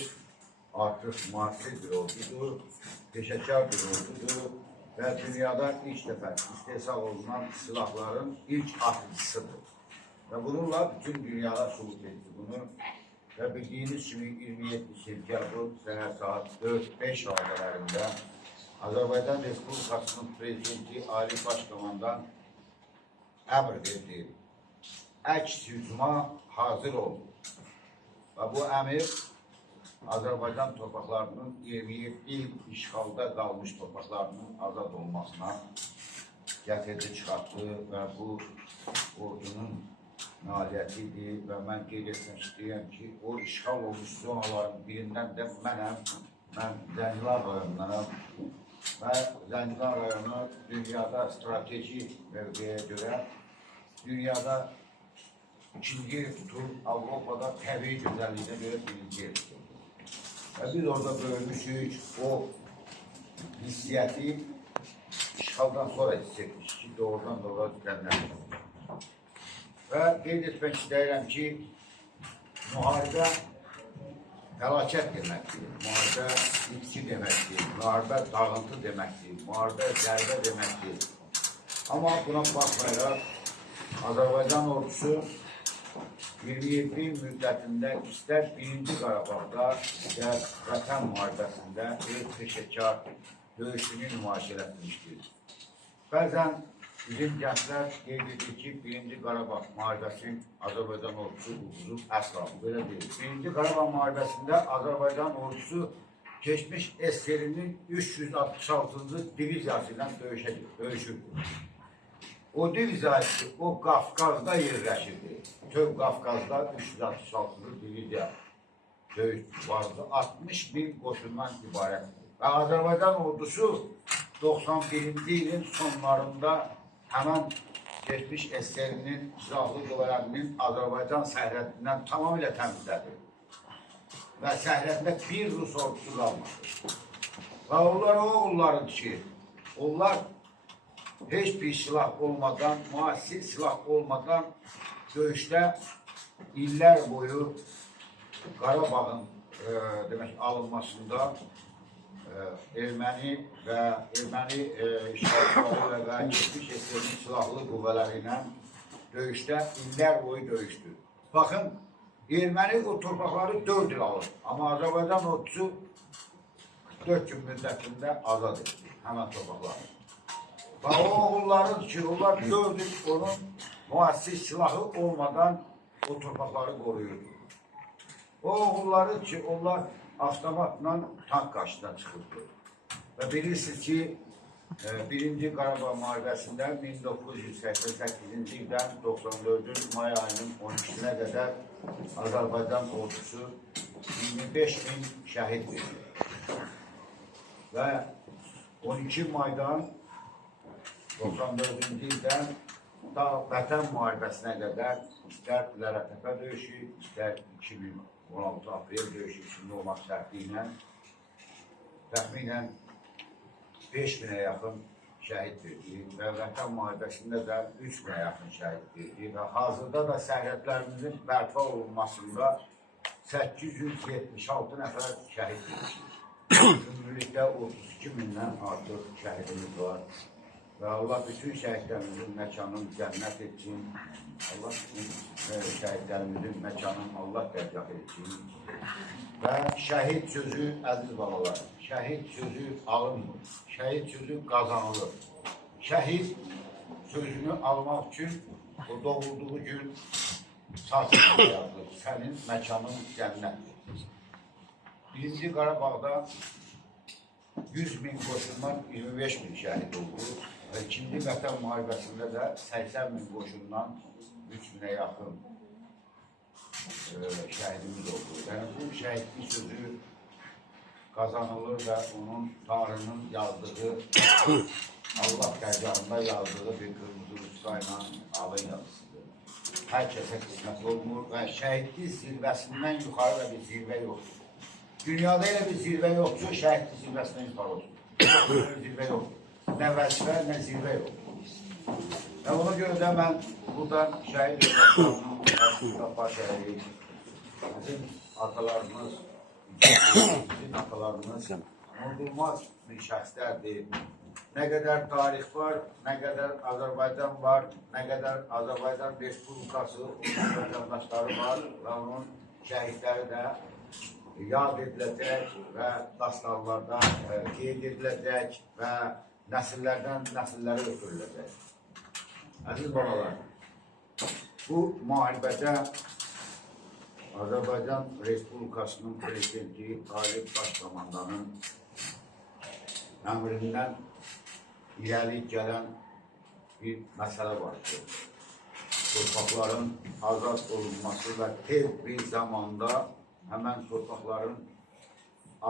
artıq müasir bir ordudur, peşəkar bir ordudur və dünyada ilk dəfə istehsal olunan silahların ilk atıcısıdır. Ve bununla bütün dünyada subut etti bunu. Ve bildiğiniz gibi 27 sentyabr sene saat 4-5 saatlerinde Azerbaycan Respublikası'nın prezidenti Ali Başkomandan emir verdi. Əks hücuma hazır oldu. Ve bu emir Azerbaycan torpaqlarının 27 il işğalda kalmış torpaqlarının azad olmasına gətirdi, çıxartdı ve bu ordunun nailiyyətidir və mən qeyd etmək istəyirəm ki, o işğal olmuş zonaların birindən də mən Zəngilan rayonundanam və Zəngilan rayonu dünyada strateji mövqeyə görə dünyada ikinci yer tutur, Avropada təbii gözəlliyinə görə birinci yer tutur. Və biz orada böyümüşük, o hissiyyəti işğaldan sonra hiss etmişik ki, doğrudan doğru düzənlər. Və qeyd etmək istəyirəm ki, müharibə fəlakət deməkdir, müharibə itki deməkdir, müharibə dağıntı deməkdir, müharibə zərbə deməkdir. Amma buna baxmayaraq, Azərbaycan ordusu 27 il müddətində istər 1-ci Qarabağda, istər Vətən müharibəsində bir peşəkar döyüşünü nümayiş etmişdir. Bəzən bizim gənclər qeyd edir ki, 1-ci Qarabağ müharibəsinin Azərbaycan ordusu uğuzu əsla belə deyil. 1-ci Qarabağ müharibəsində Azərbaycan ordusu keçmiş SSR-nin 366-cı diviziyası ilə döyüşürdü. O diviziyası o Qafqazda yerləşirdi. Töv Qafqazda 366-cı diviziya döyüş vardı. 60 bin qoşundan ibarətdir. Və Azərbaycan ordusu 91-ci ilin sonlarında həmən geçmiş SSR-nin silahlı qüvvələrinin Azərbaycan sərhədindən tamamilə təmizlədi. Və sərhədində bir Rus ordusu qalmadı. Və onlar o oğullarıdır ki, onlar heç bir silah olmadan, müasir silah olmadan döyüşdə illər boyu Qarabağın alınmasında erməni işğalçıları və geçmiş SSR-nin silahlı qüvvələri ilə döyüşdə illər boyu döyüşdü. Baxın, erməni o torpaqları 4 il alır. Amma Azərbaycan ordusu 44 gün müddətində azad etdi həmən torpaqları. Və o oğulların ki, onlar 4 il onun müasir silahı olmadan o torpaqları qoruyurdu. O oğulları ki, onlar avtomatla tank qarşısına çıxırdı. Və bilirsiniz ki, 1-ci Qarabağ müharibəsində 1988-ci ildən 94-cü may ayının 12-nə qədər Azərbaycan ordusu 25 bin şəhid verdi. Və 12 maydan 94-cü ildən da Vətən müharibəsinə qədər istər Lərətəpə döyüşü, istər 2016 aprel döyüşü içində olmaq şərti ilə təxminən 5000-ə yaxın şəhid verdi və Vətən müharibəsində də 3000-ə yaxın şəhid verdi və hazırda da sərhədlərimizin bərpa olunmasında 876 nəfər şəhid verdi. Ümumilikdə 32 mindən artıq şəhidimiz var. Və Allah bütün şəhidlərimizin məkanını cənnət etsin. Allah bütün şəhidlərimizin məkanını Allah dərgah etsin. Və şəhid sözü, əziz balalar, şəhid sözü alınmır, şəhid sözü qazanılır. Şəhid sözünü almaq üçün o doğulduğu gün saçını yazılır, sənin məkanın cənnətdir. 1-ci Qarabağda 100 min qoşundan 25 min şəhid oldu. Və 2-ci Vətən müharibəsində də 80 min qoşundan 3000-ə yaxın şəhidimiz oldu. Yəni bu şəhidlik sözü qazanılır və onun Tanrının yazdığı, Allah dərgahında yazdığı bir qırmızı usta ilə alın yazısıdır. Hər kəsə qismət olmur və şəhidlik zirvəsindən yuxarı da bir zirvə yoxdur. Dünyada elə bir zirvə yoxdur, şəhidlik zirvəsindən yuxarı olsun. Böyle zirvə yoxdur. Nə vəzifə, nə zirvə yoxdur. Və ona görə də mən buradan şəhid evlatlarının baş əyərik. Bizim atalarımız, bizim atalarımız unudulmaz bir şəxslərdir. nə qədər tarix var, nə qədər Azərbaycan var, nə qədər Azərbaycan Respublikası vətəndaşları var və onun şəhidləri də yad ediləcək və dastanlarda qeyd ediləcək və nəsillərdən nəsillərə ötürüləcək. Əziz balalar, bu müharibədə Azərbaycan Respublikasının prezidenti Ali Baş Komandanın əmrindən irəli gələn bir məsələ var ki, torpaqların azad olunması və tez bir zamanda həmən torpaqların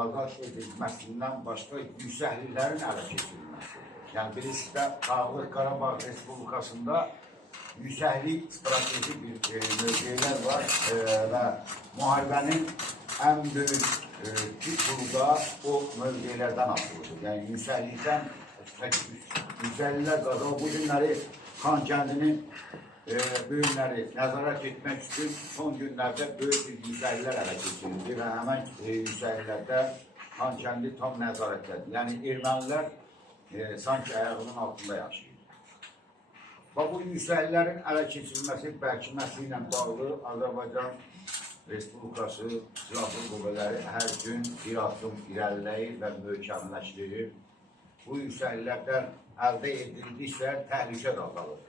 azad edilməsindən başqa yüksəkliklərin ələ keçirilməsi. Yəni, birisi də Dağlıq Qarabağ Respublikasında yüksəklik strateji bir mövqelər var və müharibənin ən böyük titulu da o mövqelərdən asılıdır. Yəni, yüksəkliklər qazanır. Bu günləri Xan kəndinin böyükləri nəzarət etmək üçün son günlərdə böyük bir yüksəkliklər ələ keçirildi və həmən yüksəkliklərdə Xan kəndi tam nəzarətlədir. Yəni, ermənilər sanki ayağının altında yaşayır. Və bu yüksəkliklərin ələ keçirilməsi, bərkiməsi ilə bağlı Azərbaycan Respublikası Silahlı Qüvvələri hər gün bir addım irəliləyir və möhkəmləşdirir. Bu yüksəkliklərdən əldə edildikcə təhlükə də azalır.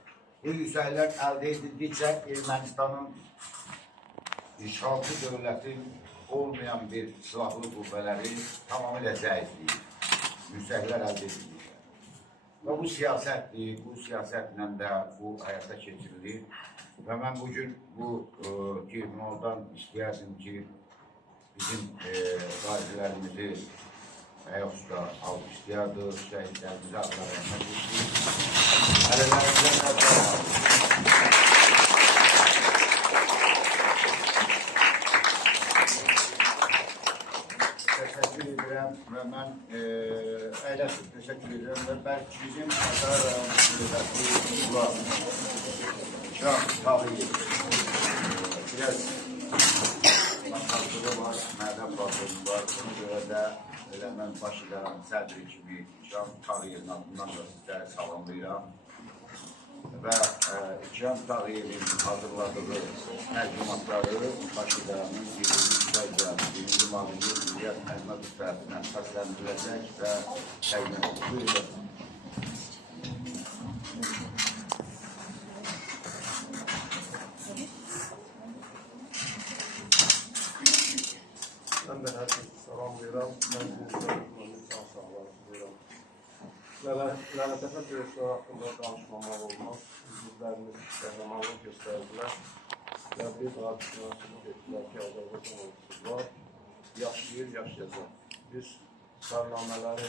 Bu yüksəkliklər əldə edildikcə Ermənistanın işğalçı dövlətin olmayan bir silahlı qüvvələri tamamilə zəifləyir. Yüksəkliklər əldə edildikcə. Və bu siyasətdir, bu siyasətlə də bu həyata keçirilir. Və mən bugün bu tribunaldan istəyərdim ki, bizim qazilərimizi ayaqüstə alqışlayardıq, şəhidlərimizi adına rəhmət etdik. Ələlərimizə nəzər təşəkkür edirəm və mən əyləşib təşəkkür edirəm və bəlkə bizim Azər Şah Tağıyev biraz bakarlığı var, mədən baxımı var. Buna görə də elə mən baş idarənin sədri kimi Şah Tağıyevin adından da sizə salamlayıram. Və İkram Tağıyevin hazırladığı mərcumatları baş idarənin birinci müavini İlyas Əhmədov tərəfindən səsləndiriləcək və təyin edilir. Mən də hər kəsi salamlayıram. Mən dinləyirəm, insan sağlayıram. Lənətəfə döyüşlər haqqında danışmamaq olmaz. Üzvlərimiz qəhrəmanlıq göstərdilər və bir daha düşünərsiniz etdilər ki, Azərbaycan ordusu var, yaşayır, yaşayacaq. Biz sərnamələri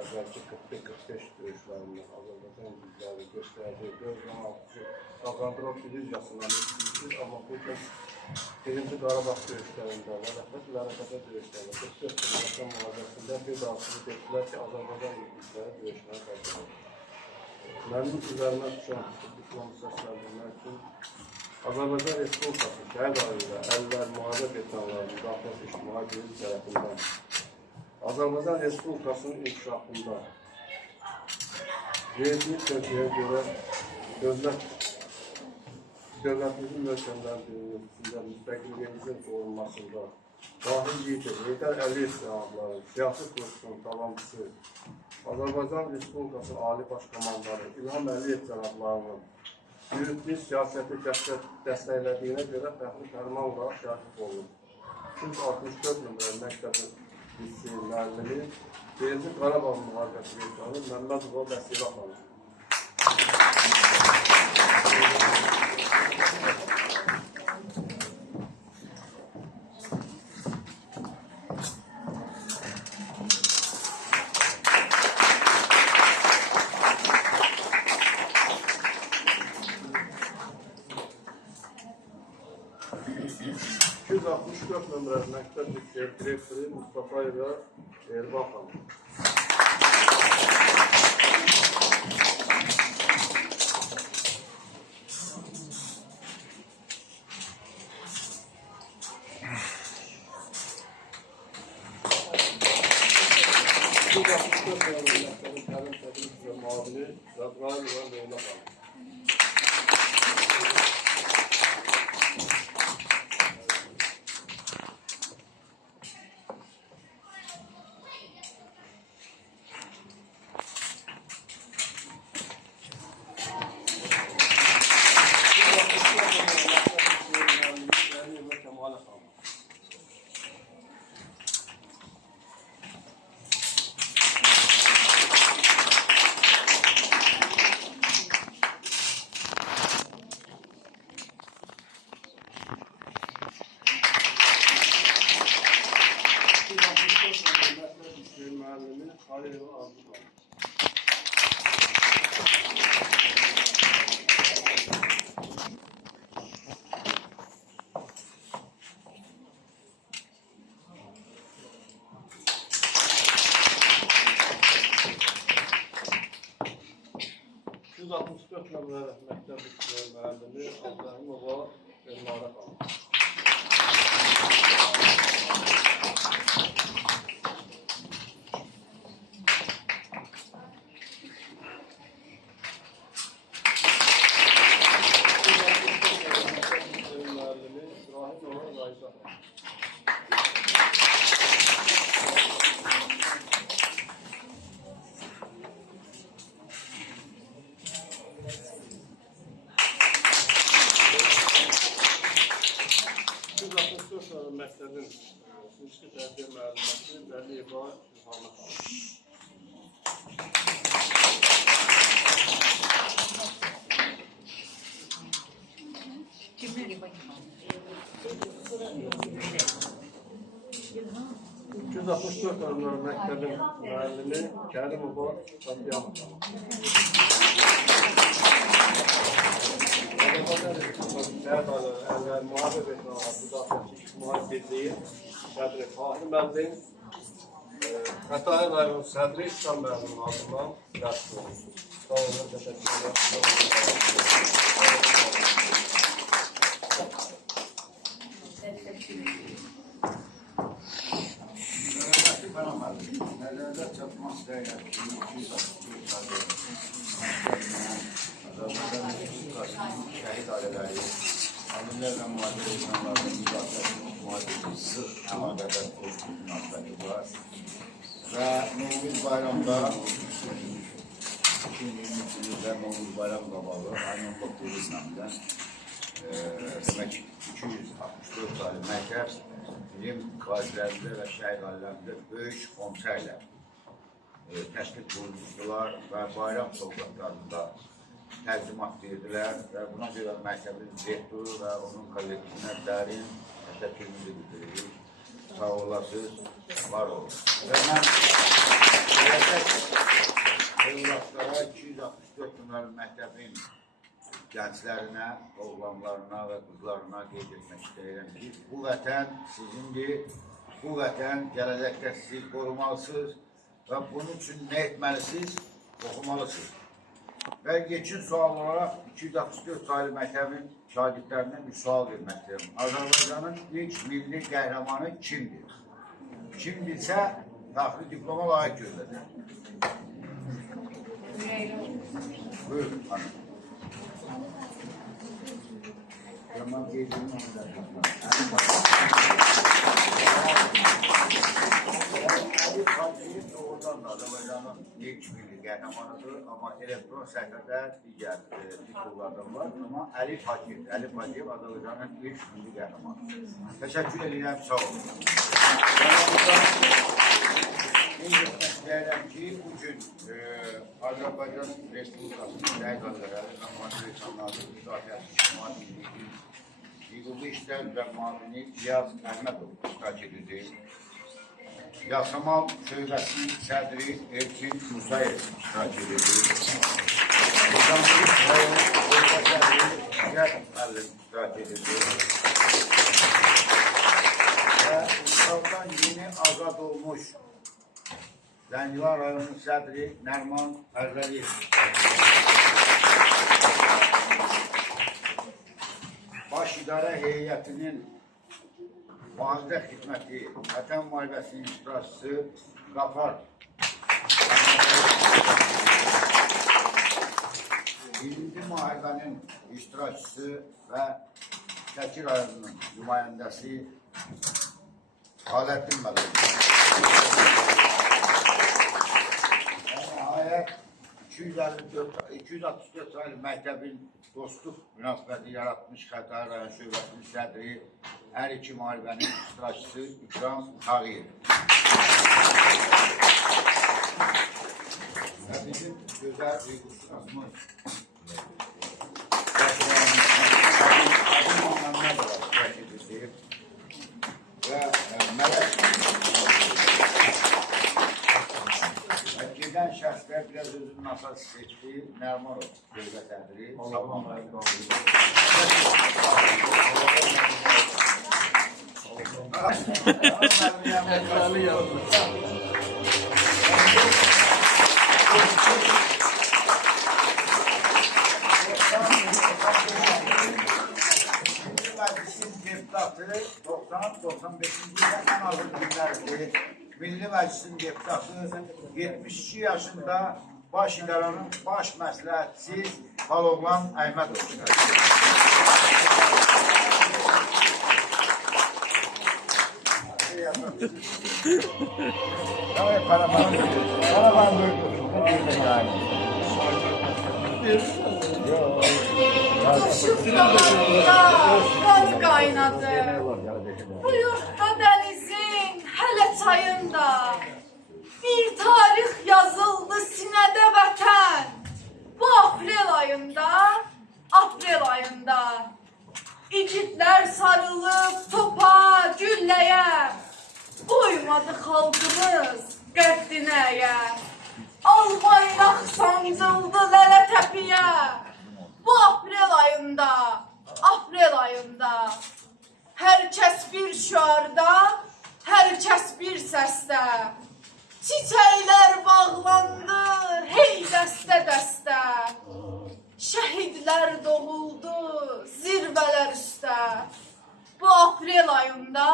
əvvəlki 41-45 döyüşlərində Azərbaycan üzvləri göstərdi, 416 Qazandırov diviziyasından etmişdir, amma bu kez birinci Qarabağ döyüşlərində və Lənətəfə döyüşlərində 44 Vətən müharibəsində bir daxili etdilər ki, Azərbaycan üzvləri döyüşlərə qazanır. Mənim üzərimə düşən diplomu səsləndirmək üçün Azərbaycan Respublikası şəhid ayında əllər müharibə veteranlarının müdafiəsi ictimai birlik tərəfindən Azərbaycan Respublikasının inkişafında verdiyi sözləyə görə dövlətimizin möhkəmləndirilməsində, müstəqilliyimizin qorunmasında Tahir Yiğitov, Heydər Əliyev cənabları, siyasi kursunun talançısı, Azərbaycan Respublikası Ali Baş Komandanı İlham Əliyev cənablarının yürütdüyü siyasəti dəstəklədiyinə görə fəxri fərmanla şahid olunur. 264 nömrə məktəbin hissi müəllimi, 1-ci Qarabağ müharibəsi veteranı Məmmədova Vəsilə xanım. Nömrə məktəb direktoru Mustafayev Erbax xanım. Bu da muavini Zabrailova Leyla xanım. Müellimi Halilova Arzu Hanım. ...164 nömrəli məktəb müəllimi Abdurrahimova Elmara xanım. Müəllimi İbrahimova Raysa xanım. Məktəbin fiziki tərbiyə müəlliməsi Vəliyeva İlhana xanım. ...264 nömrəli məktəbin müəllimi Kərimova Tatyana xanım. Muhabir Birliği Sədri Fahri müəllim, Xətai rayon Sədri İslam müəllim adından rəsm olunur. Sağ olun, təşəkkür Nələrdə çatmaq istəyirəm ki, 264 Azərbaycan Respublikasının şəhid ailələri, alimlərlə mühacir insanların mühacirliyi sırf əlaqədar pozitiv münasibəti var və Novruz bayramda 2023 ildə Novruz bayram qabağı ayın 19-dan demək 264 saylı məktəb bilim qazilərində və şəhid ailələrində böyük konserlə təşkil qurulmuşdular və bayram sovqatlarında təqdimat verdilər və buna görə məktəbin direktoru və onun kollektivinə dərin təşəkkürümüzü bildiririk. Sağ olasınız, var olun. Və mən övladlara 264 nömrəli məktəbin gənclərinə, oğlanlarına və qızlarına qeyd etmək istəyirəm ki, bu vətən sizindir, bu vətən gələcəkdə siz qorumalısınız və bunun üçün nə etməlisiniz, oxumalısınız. Və geçin sual olaraq 264 sayılı məktəbin şagirdlərindən bir sual vermək istəyirəm. Azərbaycanın ilk milli qəhrəmanı kimdir? Kimdirsə, daxili diploma layiq görüləcək. Buyurun, hanım. Yaman qeydinin onda. Ali Fatih doğrudan da Azərbaycanın ilk milli qəhrəmanıdır, amma elektron səhifədə digər titullardan var. Amma Ali Fatih Azərbaycanın ilk milli qəhrəmanıdır. Təşəkkür edirəm, sağ olun. Qeyd etmək istəyirəm ki, bugün Azərbaycan Respublikasının şəhid ailələri və mühacir insanların müdafiəsi ictimai birliyi hüquqi işlər və müavini İlyas Əhmədov iştirak edir. Yasamal şöbəsinin sədri Elçin Musayev iştirak edir. Nizamlı rayon şöbə sədri Şəhət müəllim iştirak edir. Və Uşaqdan yeni azad olmuş Zəngilan rayonunun sədri Nərman Ərzəliyev iştirak edir. Baş İdarə Heyətinin Mühafizə Xidməti, Vətən Müharibəsinin iştirakçısı Qafar birinci müharibənin iştirakçısı və Şəki rayonunun nümayəndəsi Aləddin Mələk. Nəhayət 264 saylı məktəbin dostluq münasibəti yaratmış Xətai rayon şöbəsinin sədri, hər iki müharibənin iştirakçısı İkram Tağıyev. Və bizim gözəl duyğusuzumuz və Mələk gedən şəxslər biraz özünün asas seçdi, Nərmanov dövlət sədri, Məclisin deputatı 90-95-ci ildə ən azı günlərdir. Milli Məclisin deputatı 72 yaşında baş idaranın baş məsləhətçisi Balovlan Əhmədov. Işık damarında qan qaynadı. Bu yurtda dənizin hələ çayında bir tarix yazıldı sinədə vətən. Bu aprel ayında igidlər sarılıb topa, gülləyə. Qoymadı xalqımız qəddinəyə. Al bayraq sancıldı lələ təpiyə. Bu aprel ayında hər kəs bir şüarda, hər kəs bir səsdə. Çiçəklər bağlandı, hey dəstə-dəstə. Şəhidlər doğuldu zirvələr üstə. Bu aprel ayında.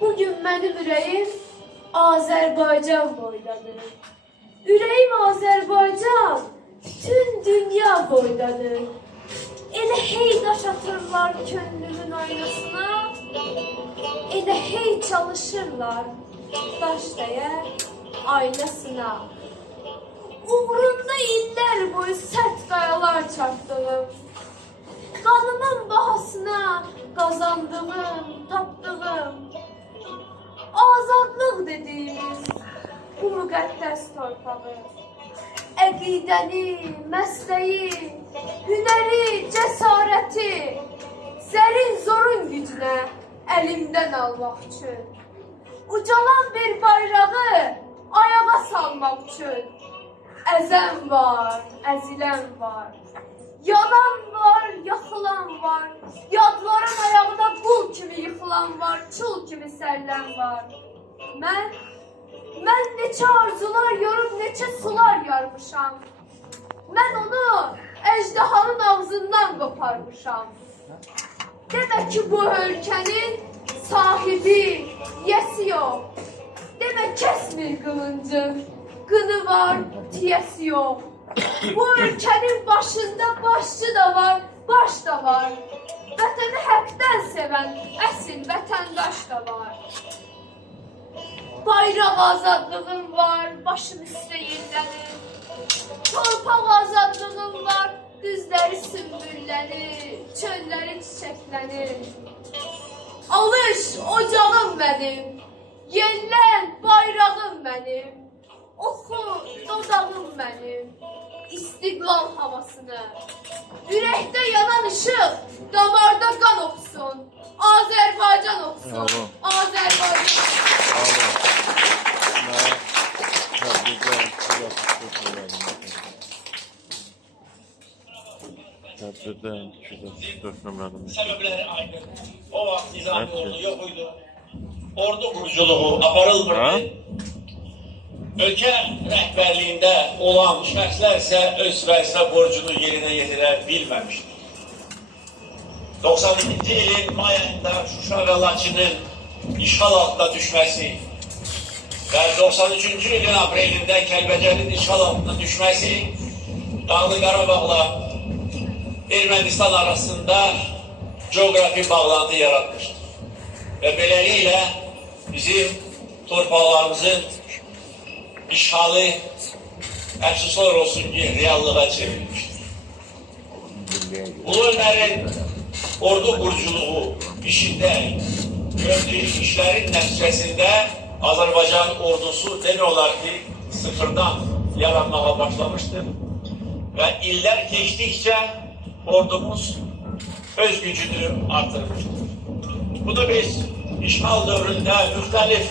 Bugün mənim ürəyim Azərbaycan boydadır. Ürəyim Azərbaycan bütün dünya boydadır. Elə hey daş atırlar könlümün aynasına, elə hey çalışırlar daş dəyər aynasına. Uğrunda illər boyu sərt qayalar çarpdığım, qanımın bahasına qazandığım, tapdığım, azadlıq dediyimiz bu müqəddəs torpağı, əqidəni, məsləyi, hünəri, cəsarəti, zərin zorun gücünə əlimdən almaq üçün, ucalan bir bayrağı ayağa salmaq üçün, əzəm var, əzilən var, yanan var, yaxılan var, yadların ayağına qul kimi yıxılan var, çul kimi sərilən var. Mən neçə arzular yorub, neçə sular yarmışam. Mən onu əjdahanın ağzından qoparmışam. Demək ki, bu ölkənin sahibi, yesi yox. Demək kəsmir qılıncın, qını var, tiyəsi yox. Bu ölkənin başında başçı da var, baş da var. Vətəni həqdən sevən əsil vətəndaş da var. Bayraq azadlığım var, başım üstə yerlənir. Torpaq azadlığım var, düzləri sümbüllənir, çölləri çiçəklənir. Alış ocağım mənim, yellən bayrağım mənim. Oxu dodağım mənim, istiqlal havasını. Ürəkdə yanan işıq, damarda qan oxusun. Azərbaycan oxusun. Azərbaycan. Səbəbləri aydın. O vaxt nizam ordu yox idi. Ordu quruculuğu aparılmırdı. Ölkə rəhbərliyində olan şəxslər isə öz vəzifə borcunu yerinə yetirə bilməmişdir. 92-ci ilin may ayında Şuşa və Laçının işğal altına düşməsi və 93-cü ilin aprelində Kəlbəcərin işğal altına düşməsi Dağlı Qarabağla Ermənistan arasında coğrafi bağlantı yaratmışdır. Və beləliklə bizim torpaqlarımızın işğalı əfsuslar olsun ki, reallığa çevrilmişdir. Ulu Öndərin ordu quruculuğu işində gördüyü işlərin nəticəsində Azərbaycan ordusu demək olar ki, sıfırdan yaranmağa başlamışdır və illər keçdikcə ordumuz öz gücünü artırmışdır. Bunu biz işğal dövründə müxtəlif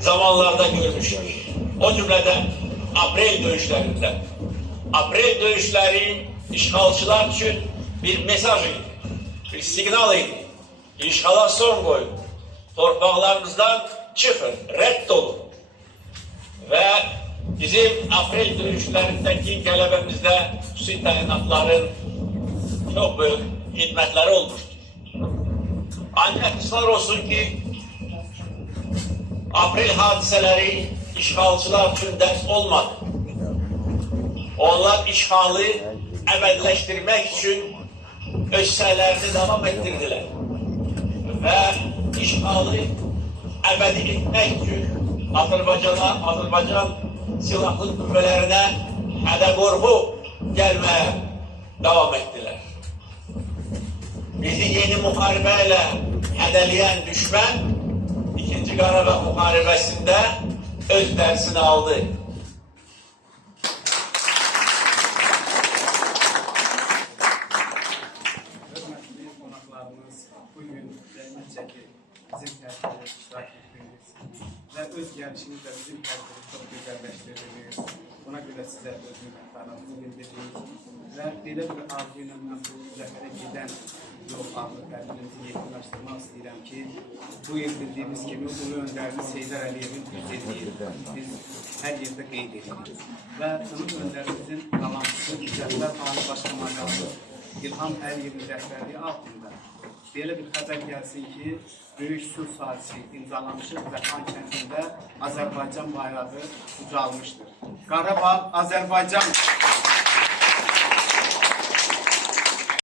zamanlarda görmüşük. O cümlədən aprel döyüşlərində. Aprel döyüşləri işğalçılar üçün bir mesaj idi, bir signal idi. İşğala son qoyun, torpaqlarımızdan çıxın, rədd olun. Və bizim aprel döyüşlərindəki qələbəmizdə xüsusi təyinatların çox böyük xidmətləri olmuşdur. Ancaq ısrar olsun ki, aprel hadisələri işğalçılar üçün dərs olmadı. Onlar işğalı əbədiləşdirmək üçün öz səylərini davam etdirdilər və işğalı əbədi etmək üçün Azərbaycan silahlı qüvvələrinə hədə-qorxu gəlməyə davam etdilər. Bizi yeni müharibə ilə hədələyən düşmən 2-ci Qarabağ müharibəsində öz dərsini aldı. Hörmətli qonaqlarımız, bugün əlbəttə ki, bizim tədbirdə iştirak etdiniz və öz gəlişinizlə bizim tədbiri çox gözəlləşdirdiniz. Buna görə sizə öz minnətdarlığımızı bildirdiniz və belə bir arzu ilə mən bu zəfərə gedən yol adlı tədbirimizi yekunlaşdırmaq istəyirəm ki, bu il bildiyimiz kimi Ulu Öndərimiz Heydər Əliyevin 100 illiyi biz hər yerdə qeyd edirik və Ulu Öndərimizin qalantısı İzzətlər Ali Baş Komandanı İlham Əliyevin rəhbərliyi altında belə bir xəbər gəlsin ki, böyük sülh sazisi imzalanmışdır və Xan kəndində Azərbaycan bayrağı ucalmışdır. Qarabağ Azərbaycan